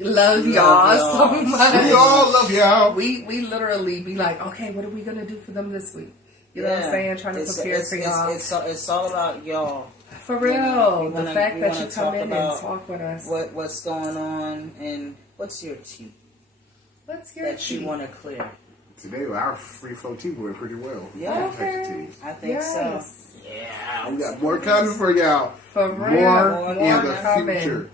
love y'all y'all. so much. We all love y'all. We literally be like, okay, what are we gonna do for them this week? You know what I'm saying? Trying to prepare for y'all. It's all about y'all. For real, We the fact we that wanna you come talk in and about talk with us. what's going on and what's your tea What's your that you tea? want to clear. today our free flow tea went pretty well. Yeah. Okay. I think Yes. so. Yeah. We got more coming for y'all. For real. More in the coming. future.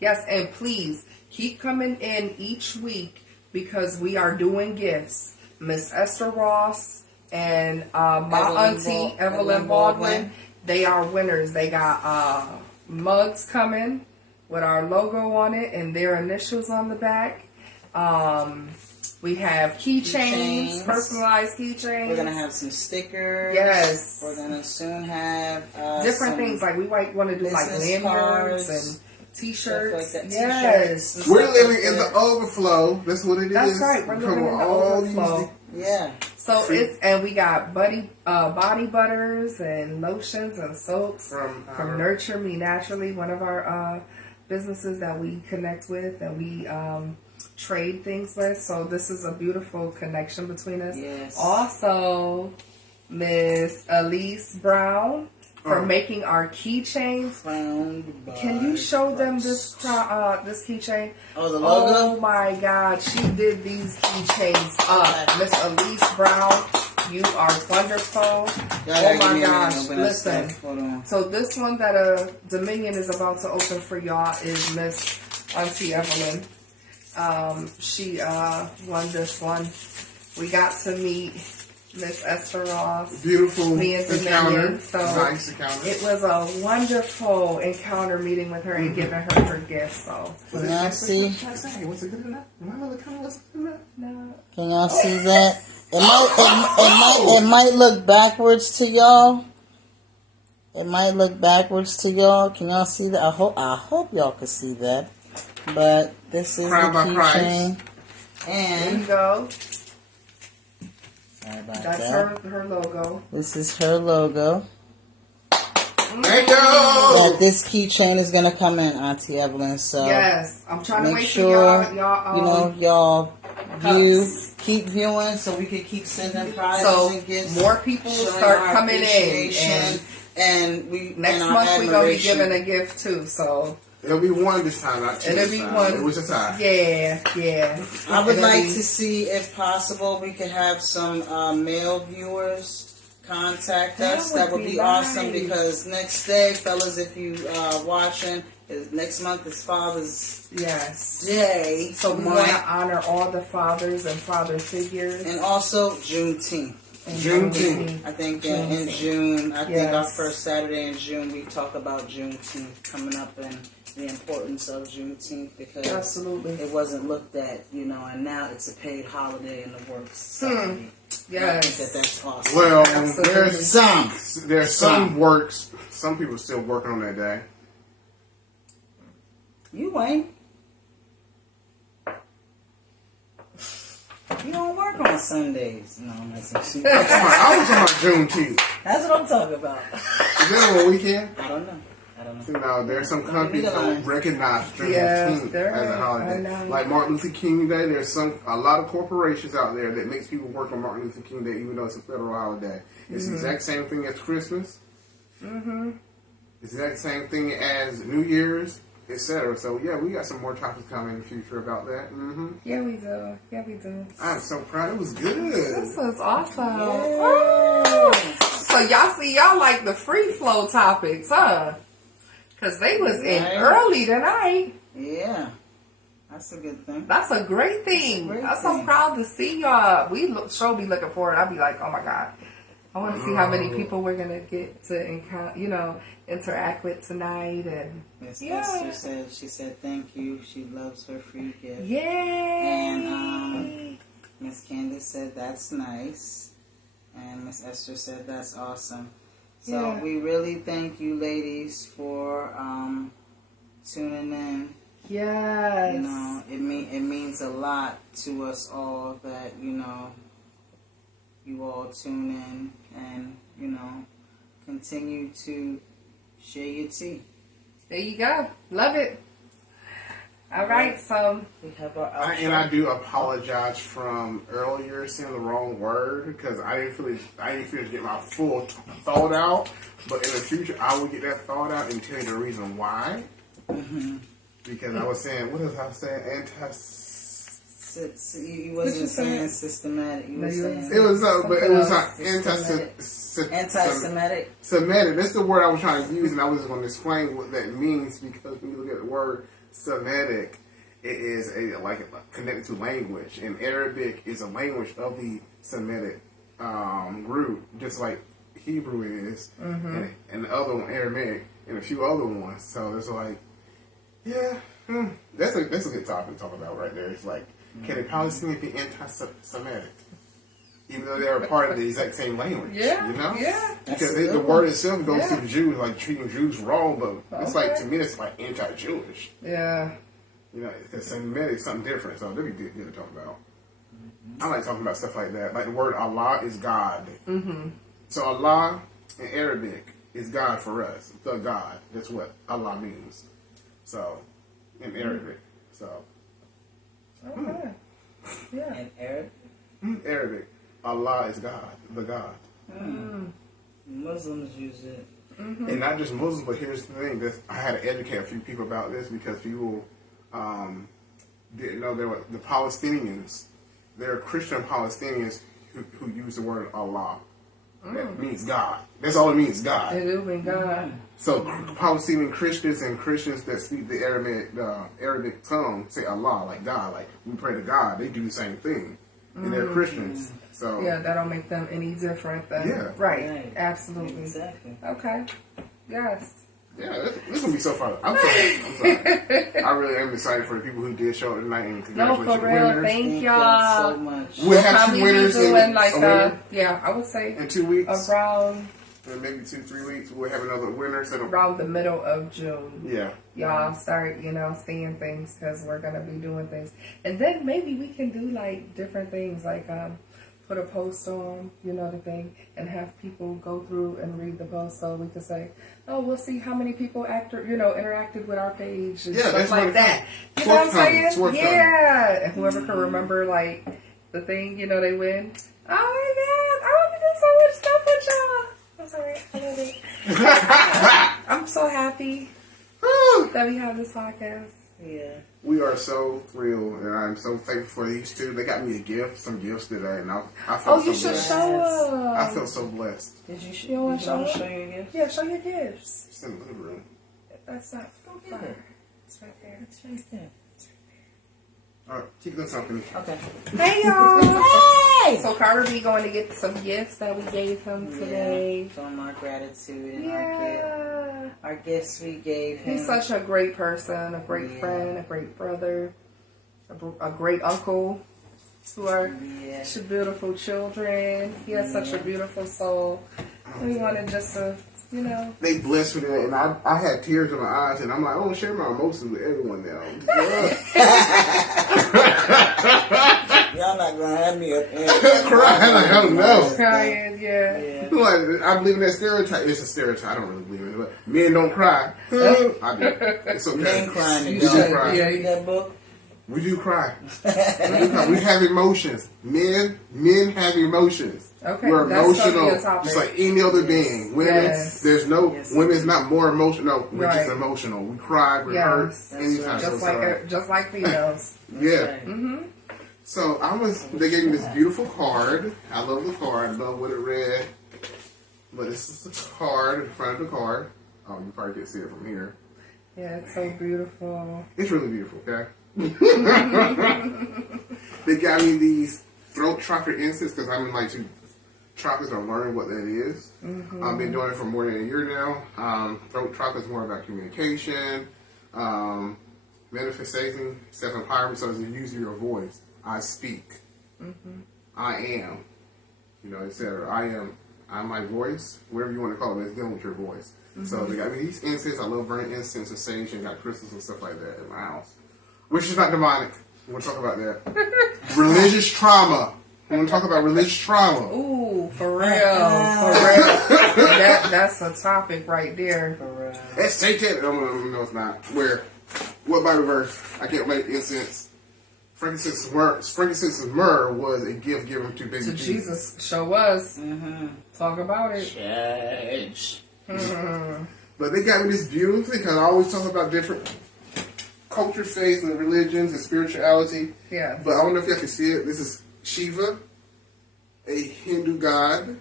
Yes, and please keep coming in each week because we are doing gifts. Miss Esther Ross and my auntie Evelyn Baldwin, they are winners. They got mugs coming with our logo on it and their initials on the back. We have keychains, personalized keychains. We're gonna have some stickers. Yes. We're gonna soon have different some things. Like we might want to do like business lanyards cards, and T-shirts. stuff like that. Yes. T-shirts. We're living in the overflow. That's what it is. That's right. We're living in the overflow. Yeah. So it's and we got body butters and lotions and soaps from Nurture Me Naturally, one of our businesses that we connect with and we trade things with. So this is a beautiful connection between us. Yes. Also, Miss Elise Brown for making our keychains. Can you show them this this keychain? Oh, the logo? Oh my God, she did these keychains up. Miss Elise Brown, you are wonderful. Oh my gosh, listen. Hold on. So this one that Dominion is about to open for y'all is Miss Auntie Evelyn. She won this one. We got to meet Miss Esther Ross. Beautiful Me and encounter. Dominion. So Nice encounter. it was a wonderful encounter meeting with her and giving her her gift. So Can y'all see? Was it good enough? My mother kind of wasn't good enough. no. Can y'all see that? It might look backwards to y'all. It might look backwards to y'all. Can y'all see that? I hope y'all can see that. But this is Crown by the Christ. keychain. There you And go. sorry about That's that. her logo. This is her logo. Thank you. That this keychain is gonna come in, Auntie Evelyn. So Yes, I'm trying to make wait sure for y'all. you know y'all view, cups. keep viewing, so we can keep sending prizes So and gifts. more people will showing start our coming in, appreciation, and we next and our month we're gonna be admiration. giving a gift too. So It'll be one this time, not two. it'll this be time. one. It was a tie. Yeah. I would It'll like be- to see, if possible, we could have some male viewers contact That us. would That would be be awesome nice. because next day, fellas, if you watching, next month is Father's Yes. Day. So we want to honor all the fathers and father figures. and also Juneteenth. And Juneteenth. I think in June, I think Yes. our first Saturday in June, we talk about Juneteenth coming up and the importance of Juneteenth because Absolutely. it wasn't looked at, and now it's a paid holiday in the works society. And I think Yes. that's awesome. Well, Absolutely. there's some works. Some people still working on that day. You ain't. You don't work on Sundays. No, I'm not saying I was talking about Juneteenth. That's what I'm talking about. Is that on a weekend? I don't know. No, there's some companies that don't recognize Yes, Juneteenth there as a are. holiday. I know. Like Martin Luther King Day, there's a lot of corporations out there that makes people work on Martin Luther King Day, even though it's a federal holiday. It's the exact same thing as Christmas. It's the exact same thing as New Year's, etc. So yeah, we got some more topics coming in the future about that. Yeah, we do. Yeah, we do. I'm so proud. It was good. This was awesome. Woo! So y'all like the free flow topics, huh? Because they was in Right. early tonight. Yeah. That's a good thing. That's a great thing. That's a great I'm so thing. proud to see y'all. We sure be looking forward. I'll be like, oh my God. I want to see how many people we're going to get to encounter, interact with tonight. And Miss Yeah. Esther said thank you. She loves her free gift. yay! And Miss Candace said that's nice. And Miss Esther said that's awesome. So Yeah. we really thank you ladies for tuning in. Yes. It means a lot to us all that, you all tune in and, continue to share your tea. There you go. Love it. All right, so We have our I do apologize from earlier saying the wrong word because I didn't feel to get my full thought out. But in the future, I will get that thought out and tell you the reason why. Because I was saying, what was I saying? You What you wasn't saying saying? systematic. You No, were you saying was- It was but it was Systematic. Anti-Semitic. Semitic. That's the word I was trying to use, and I was just going to explain what that means because when you look at the word Semitic, it is connected to language, and Arabic is a language of the Semitic group, just like Hebrew is, and the other one Aramaic, and a few other ones. So it's like, yeah, that's a good topic to talk about right there. It's like, can a Palestinian be anti-Semitic? Even though they're a part of the exact same language, Yeah, you know? yeah. Because the word itself goes to Yeah. the Jews, like treating Jews wrong, but it's like, Okay. to me, it's like anti-Jewish. Yeah. You know, because Semitic is something different, so that'd be good to talk about. I like talking about stuff like that. Like the word Allah is God. Mm-hmm. So Allah in Arabic is God for us, the God. That's what Allah means. So, in Arabic. So, Okay. Yeah. And Arab. Arabic, Allah is God, the God. Muslims use it. And not just Muslims, but here's the thing: that I had to educate a few people about this because people didn't know there were the Palestinians. There are Christian Palestinians who use the word Allah. That means God. That's all it means, God. It do mean God. So Palestinian Christians and Christians that speak the Arabic tongue say Allah, like God, like we pray to God. They do the same thing, and they're Christians. So Yeah, that don't make them any different than Yeah. right. Right. Absolutely. Exactly. Okay. Yes. yeah, this gonna be so fun. I'm sorry. I really am excited for the people who did show up tonight, and No, congratulations for to the real. winners. Thank y'all y'all. so much. We'll have Probably two winners be doing like a winner yeah, I would say in 2 weeks, around and maybe 2-3 weeks. We'll have another winner. So around the middle of June. yeah, Y'all start, seeing things because we're gonna be doing things, and then maybe we can do like different things, like put a post on, the thing, and have people go through and read the post, so we can say, oh, we'll see how many people interacted with our page and Yeah, stuff that's like really that. fun. You know what I'm Forthcoming, saying? forthcoming. Yeah, and whoever can remember like the thing, they win. Oh my God, I want to do so much stuff with y'all. I'm sorry, I love it. I'm so happy Woo! that we have this podcast. Yeah. We are so thrilled, and I'm so thankful for these two. They got me some gifts today, and I felt Oh, you so should blessed. show I us. felt so blessed. Did you show? You wanna show show it? your gift? Yeah, show your gifts. It's in the living room. That's not get far. it. It's right there. It's right there. All right, keep doing something. Okay. Hey y'all! Hey! So Carter B going to get some gifts that we gave him today. Showing our gratitude and Yeah. our gifts we gave him. He's such a great person, a great Yeah. friend, a great brother, a great uncle to our Yeah. two beautiful children. He has such a beautiful soul. We wanted just to, They blessed me today, and I had tears in my eyes, and I'm like, I don't share my emotions with everyone now. Y'all not gonna have me up here. Crying, like, I don't know. crying, yeah. Yeah. Like, I believe in that stereotype. It's a stereotype. I don't really believe in it, but men don't cry. I do. It's okay. Men crying You together. should, cry. yeah. Read that book. We do cry. We have emotions. Men have emotions. Okay, We're that's gonna be emotional, a topic. just like any other being. Women, Yes. there's no Yes. women's not more emotional. No, we're just Right. emotional. We cry, we Yes. hurt, That's anytime. right. So Just like females. yeah. Right. So they gave me this beautiful card. I love the card. I love what it read. But this is the card in front of the card. Oh, you probably can't see it from here. Yeah, it's so beautiful. It's really beautiful, okay? They got me these throat chakra incense because I'm in like two chakras. I'm learning what that is. I've been doing it for more than a year now. Throat chakra is more about communication, manifestation, self-empowerment. So it's using your voice. I speak. I am. Etc. I'm my voice. Whatever you want to call it, it's dealing with your voice. So they got me these incense. I love burning incense and sage and got crystals and stuff like that in my house. Which is not demonic. We'll talk about that. Religious trauma. We're going to talk about religious trauma. Ooh, for real. That's a topic right there. That's Satan. No, it's not. Where? What Bible verse? I can't make incense. Frankincense and myrrh was a gift given to baby To Jesus, show was. Talk about it. Church. But they got me this beautiful thing because I always talk about different culture, faith, and religions, and spirituality. Yeah. But I don't know if y'all can see it. This is Shiva, a Hindu god.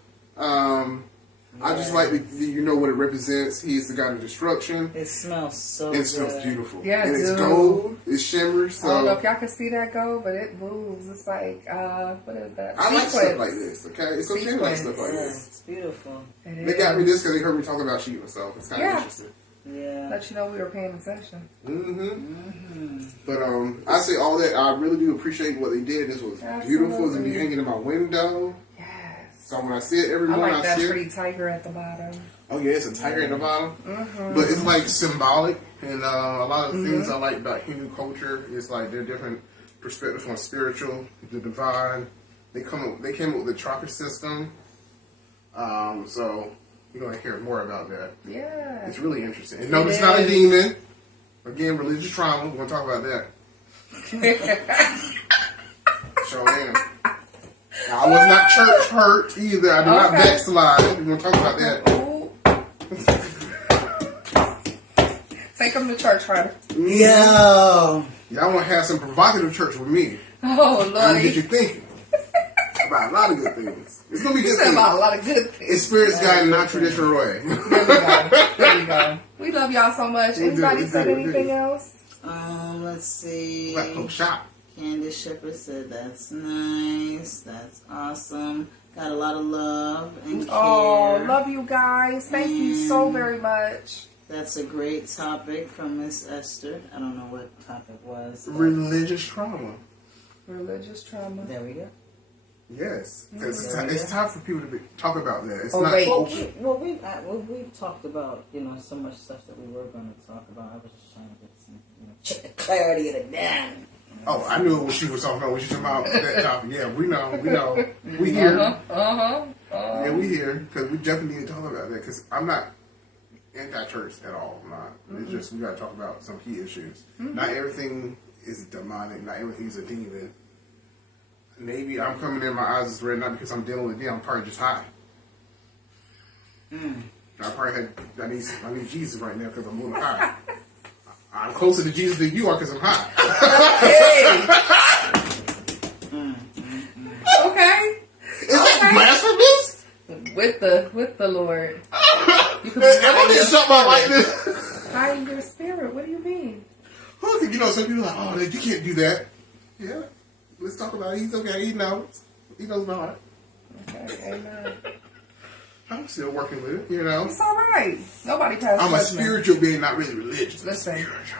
I just like you know what it represents. He's the god of destruction. It smells so It good. smells beautiful. Yeah, and it's dude. gold. It's shimmery. So I don't know if y'all can see that go, but it moves. It's like, what is that? I like stuff Sequence. like this. Okay, it's okay to like stuff like Yeah, this. it's beautiful. It They got me is. this because they heard me talk about Shiva, so it's kind of Yeah. interesting. Yeah. Let you know we were paying attention. But I say all that. I really do appreciate what they did. This was beautiful. It's gonna be Absolutely. hanging in my window. Yes. So when I see it every I morning, like I that see it. pretty tiger at the bottom. Oh yeah, it's a tiger at the bottom, but it's like symbolic, and a lot of things I like about Hindu culture is like their different perspectives on spiritual, the divine. They came up with the chakra system, so you're gonna hear more about that. Yeah. It's really interesting. And no, It it's not a is. demon. Again, religious trauma. We're gonna talk about that. Sure am. I was not church hurt either. I did not Okay. backslide. We're gonna talk about that. Ooh. Take them to church, honey. Yo. Y'all want to have some provocative church with me. Oh, I'm gonna get you Lordy. thinking about a lot of good things. It's gonna be good Said about a things. lot of good things. It's spirits guided, not traditional way. There we go. There we go. We love y'all so much. We do, Anybody we said do, we do. anything else? Let's see. Black Folk Shop. Candace Shepherd said that's nice. That's awesome. Got a lot of love and care. Oh, love you guys. Thank you so very much. That's a great topic from Miss Esther. I don't know what topic was. but Religious trauma. Religious trauma. There we go. Yes. It's time for people to talk about that. It's Oh, not wait. okay. We've talked about, so much stuff that we were going to talk about. I was just trying to get some, check the clarity of the damn. Oh, I knew what she was talking about when she talking about that topic. Yeah, we know. We here. Yeah, we here because we definitely need to talk about that because I'm not anti-church at all. I'm not. It's just we got to talk about some key issues. Not everything is demonic. Not everything is a demon. Maybe I'm coming in, my eyes is red, not because I'm dealing with them. I'm probably just high. I probably I need Jesus right now because I'm a little high. I'm closer to Jesus than you are because I'm high. Okay. Is that blasphemous? With the Lord. You could Am I getting something out like this? high in your spirit. What do you mean? Some people are like, oh, you can't do that. Yeah. Let's talk about it. He's okay. He knows. He knows my heart. Okay, amen. I'm still working with it, you know. It's all right. Nobody passed I'm a judgment. spiritual being, not really religious. Listen. Spiritual.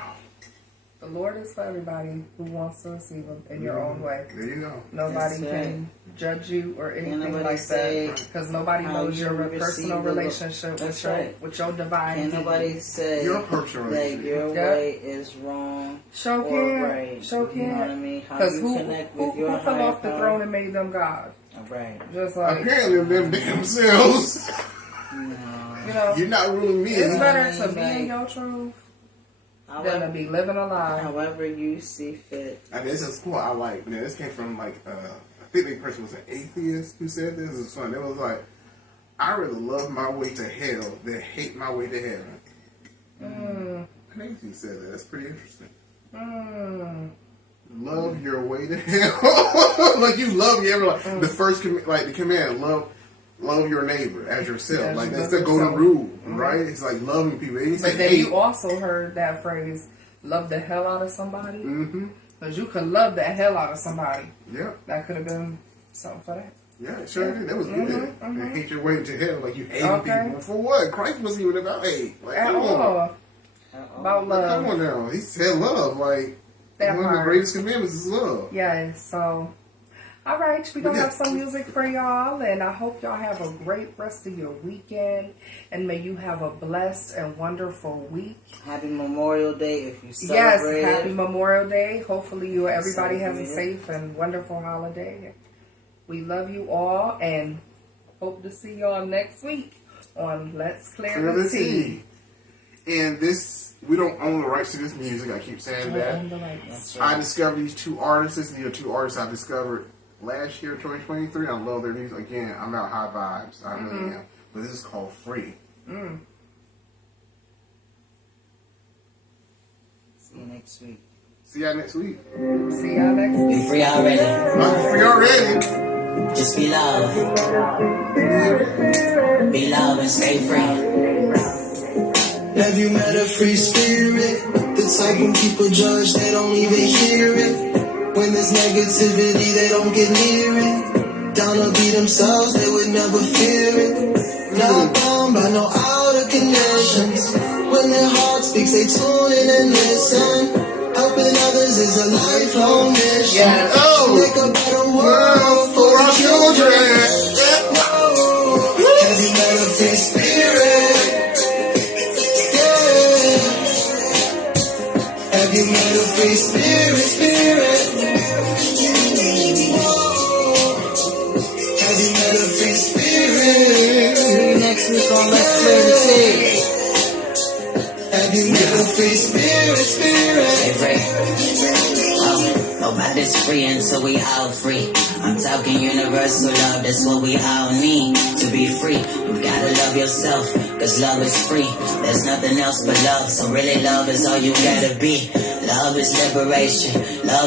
The Lord is for everybody who wants to receive Him in your own way. There you go. Nobody That's can judge you or anything nobody like say that because nobody how knows your you receive personal the Lord. relationship That's with right. with your divine. Can't being. nobody say Your personal that relationship. your Yeah. way is wrong Show or can't. right. Show You know what I can't. mean? How Because you who connect with your fell higher off the power. throne and made them God? Right. Just like Apparently, them themselves. No. You're not ruling me. it's better to Like- be in your truth than to However, be living a lie. however you see fit. And this is cool. I like. Now, this came from I think the person was an atheist who said this. It's fun. It was like, I rather love my way to hell than hate my way to heaven. An atheist said that. That's pretty interesting. Love your way to hell. Like you love your the first the command, love your neighbor as yourself. As Like you that's love the golden yourself. rule, right? It's like loving people. And he But said then hate. you also heard that phrase, love the hell out of somebody. Because you could love the hell out of somebody. Yeah, That could have been something for that. yeah, it sure did. That was good. And hate your way to hell, like you hating Okay. people for what? Christ wasn't even about hate. Like, At come on. all. About Like, come love. on now. He said love. Like That one of the part. greatest commandments is love. Yeah, so. All right, we're going to Yeah. have some music for y'all. And I hope y'all have a great rest of your weekend. And may you have a blessed and wonderful week. Happy Memorial Day if you Yes, celebrate. happy Memorial Day. Hopefully everybody has a Celebrate it. safe and wonderful holiday. We love you all and hope to see y'all next week on Let's Clear Clear the the Tea. tea. And this, we don't own the rights to this music. I keep saying that. On the lights. I discovered these two artists. These are two artists I discovered last year, 2023. I love their music. Again, I'm out high vibes. I really am. But this is called Free. See you next week. See y'all next week. See y'all next week. We free already. I'm free already. Just be love. Be love and stay free. Have you met a free spirit? The type when people judge, they don't even hear it. When there's negativity, they don't get near it. Down to be themselves, they would never fear it. Not bound by no outer connections. When their heart speaks, they tune in and listen. Helping others is a lifelong mission. Yes. To make a better world for our children. Have you met a free spirit? Have you met a free spirit, spirit? Have you met a free spirit? See you next week on Let's Play the Tape. Have you met a free spirit, spirit? Stay free. Nobody's free until we all free. I'm talking universal love, that's what we all need to be free. You gotta love yourself, cause love is free. There's nothing else but love, so really love is all you gotta be. Love is liberation. Love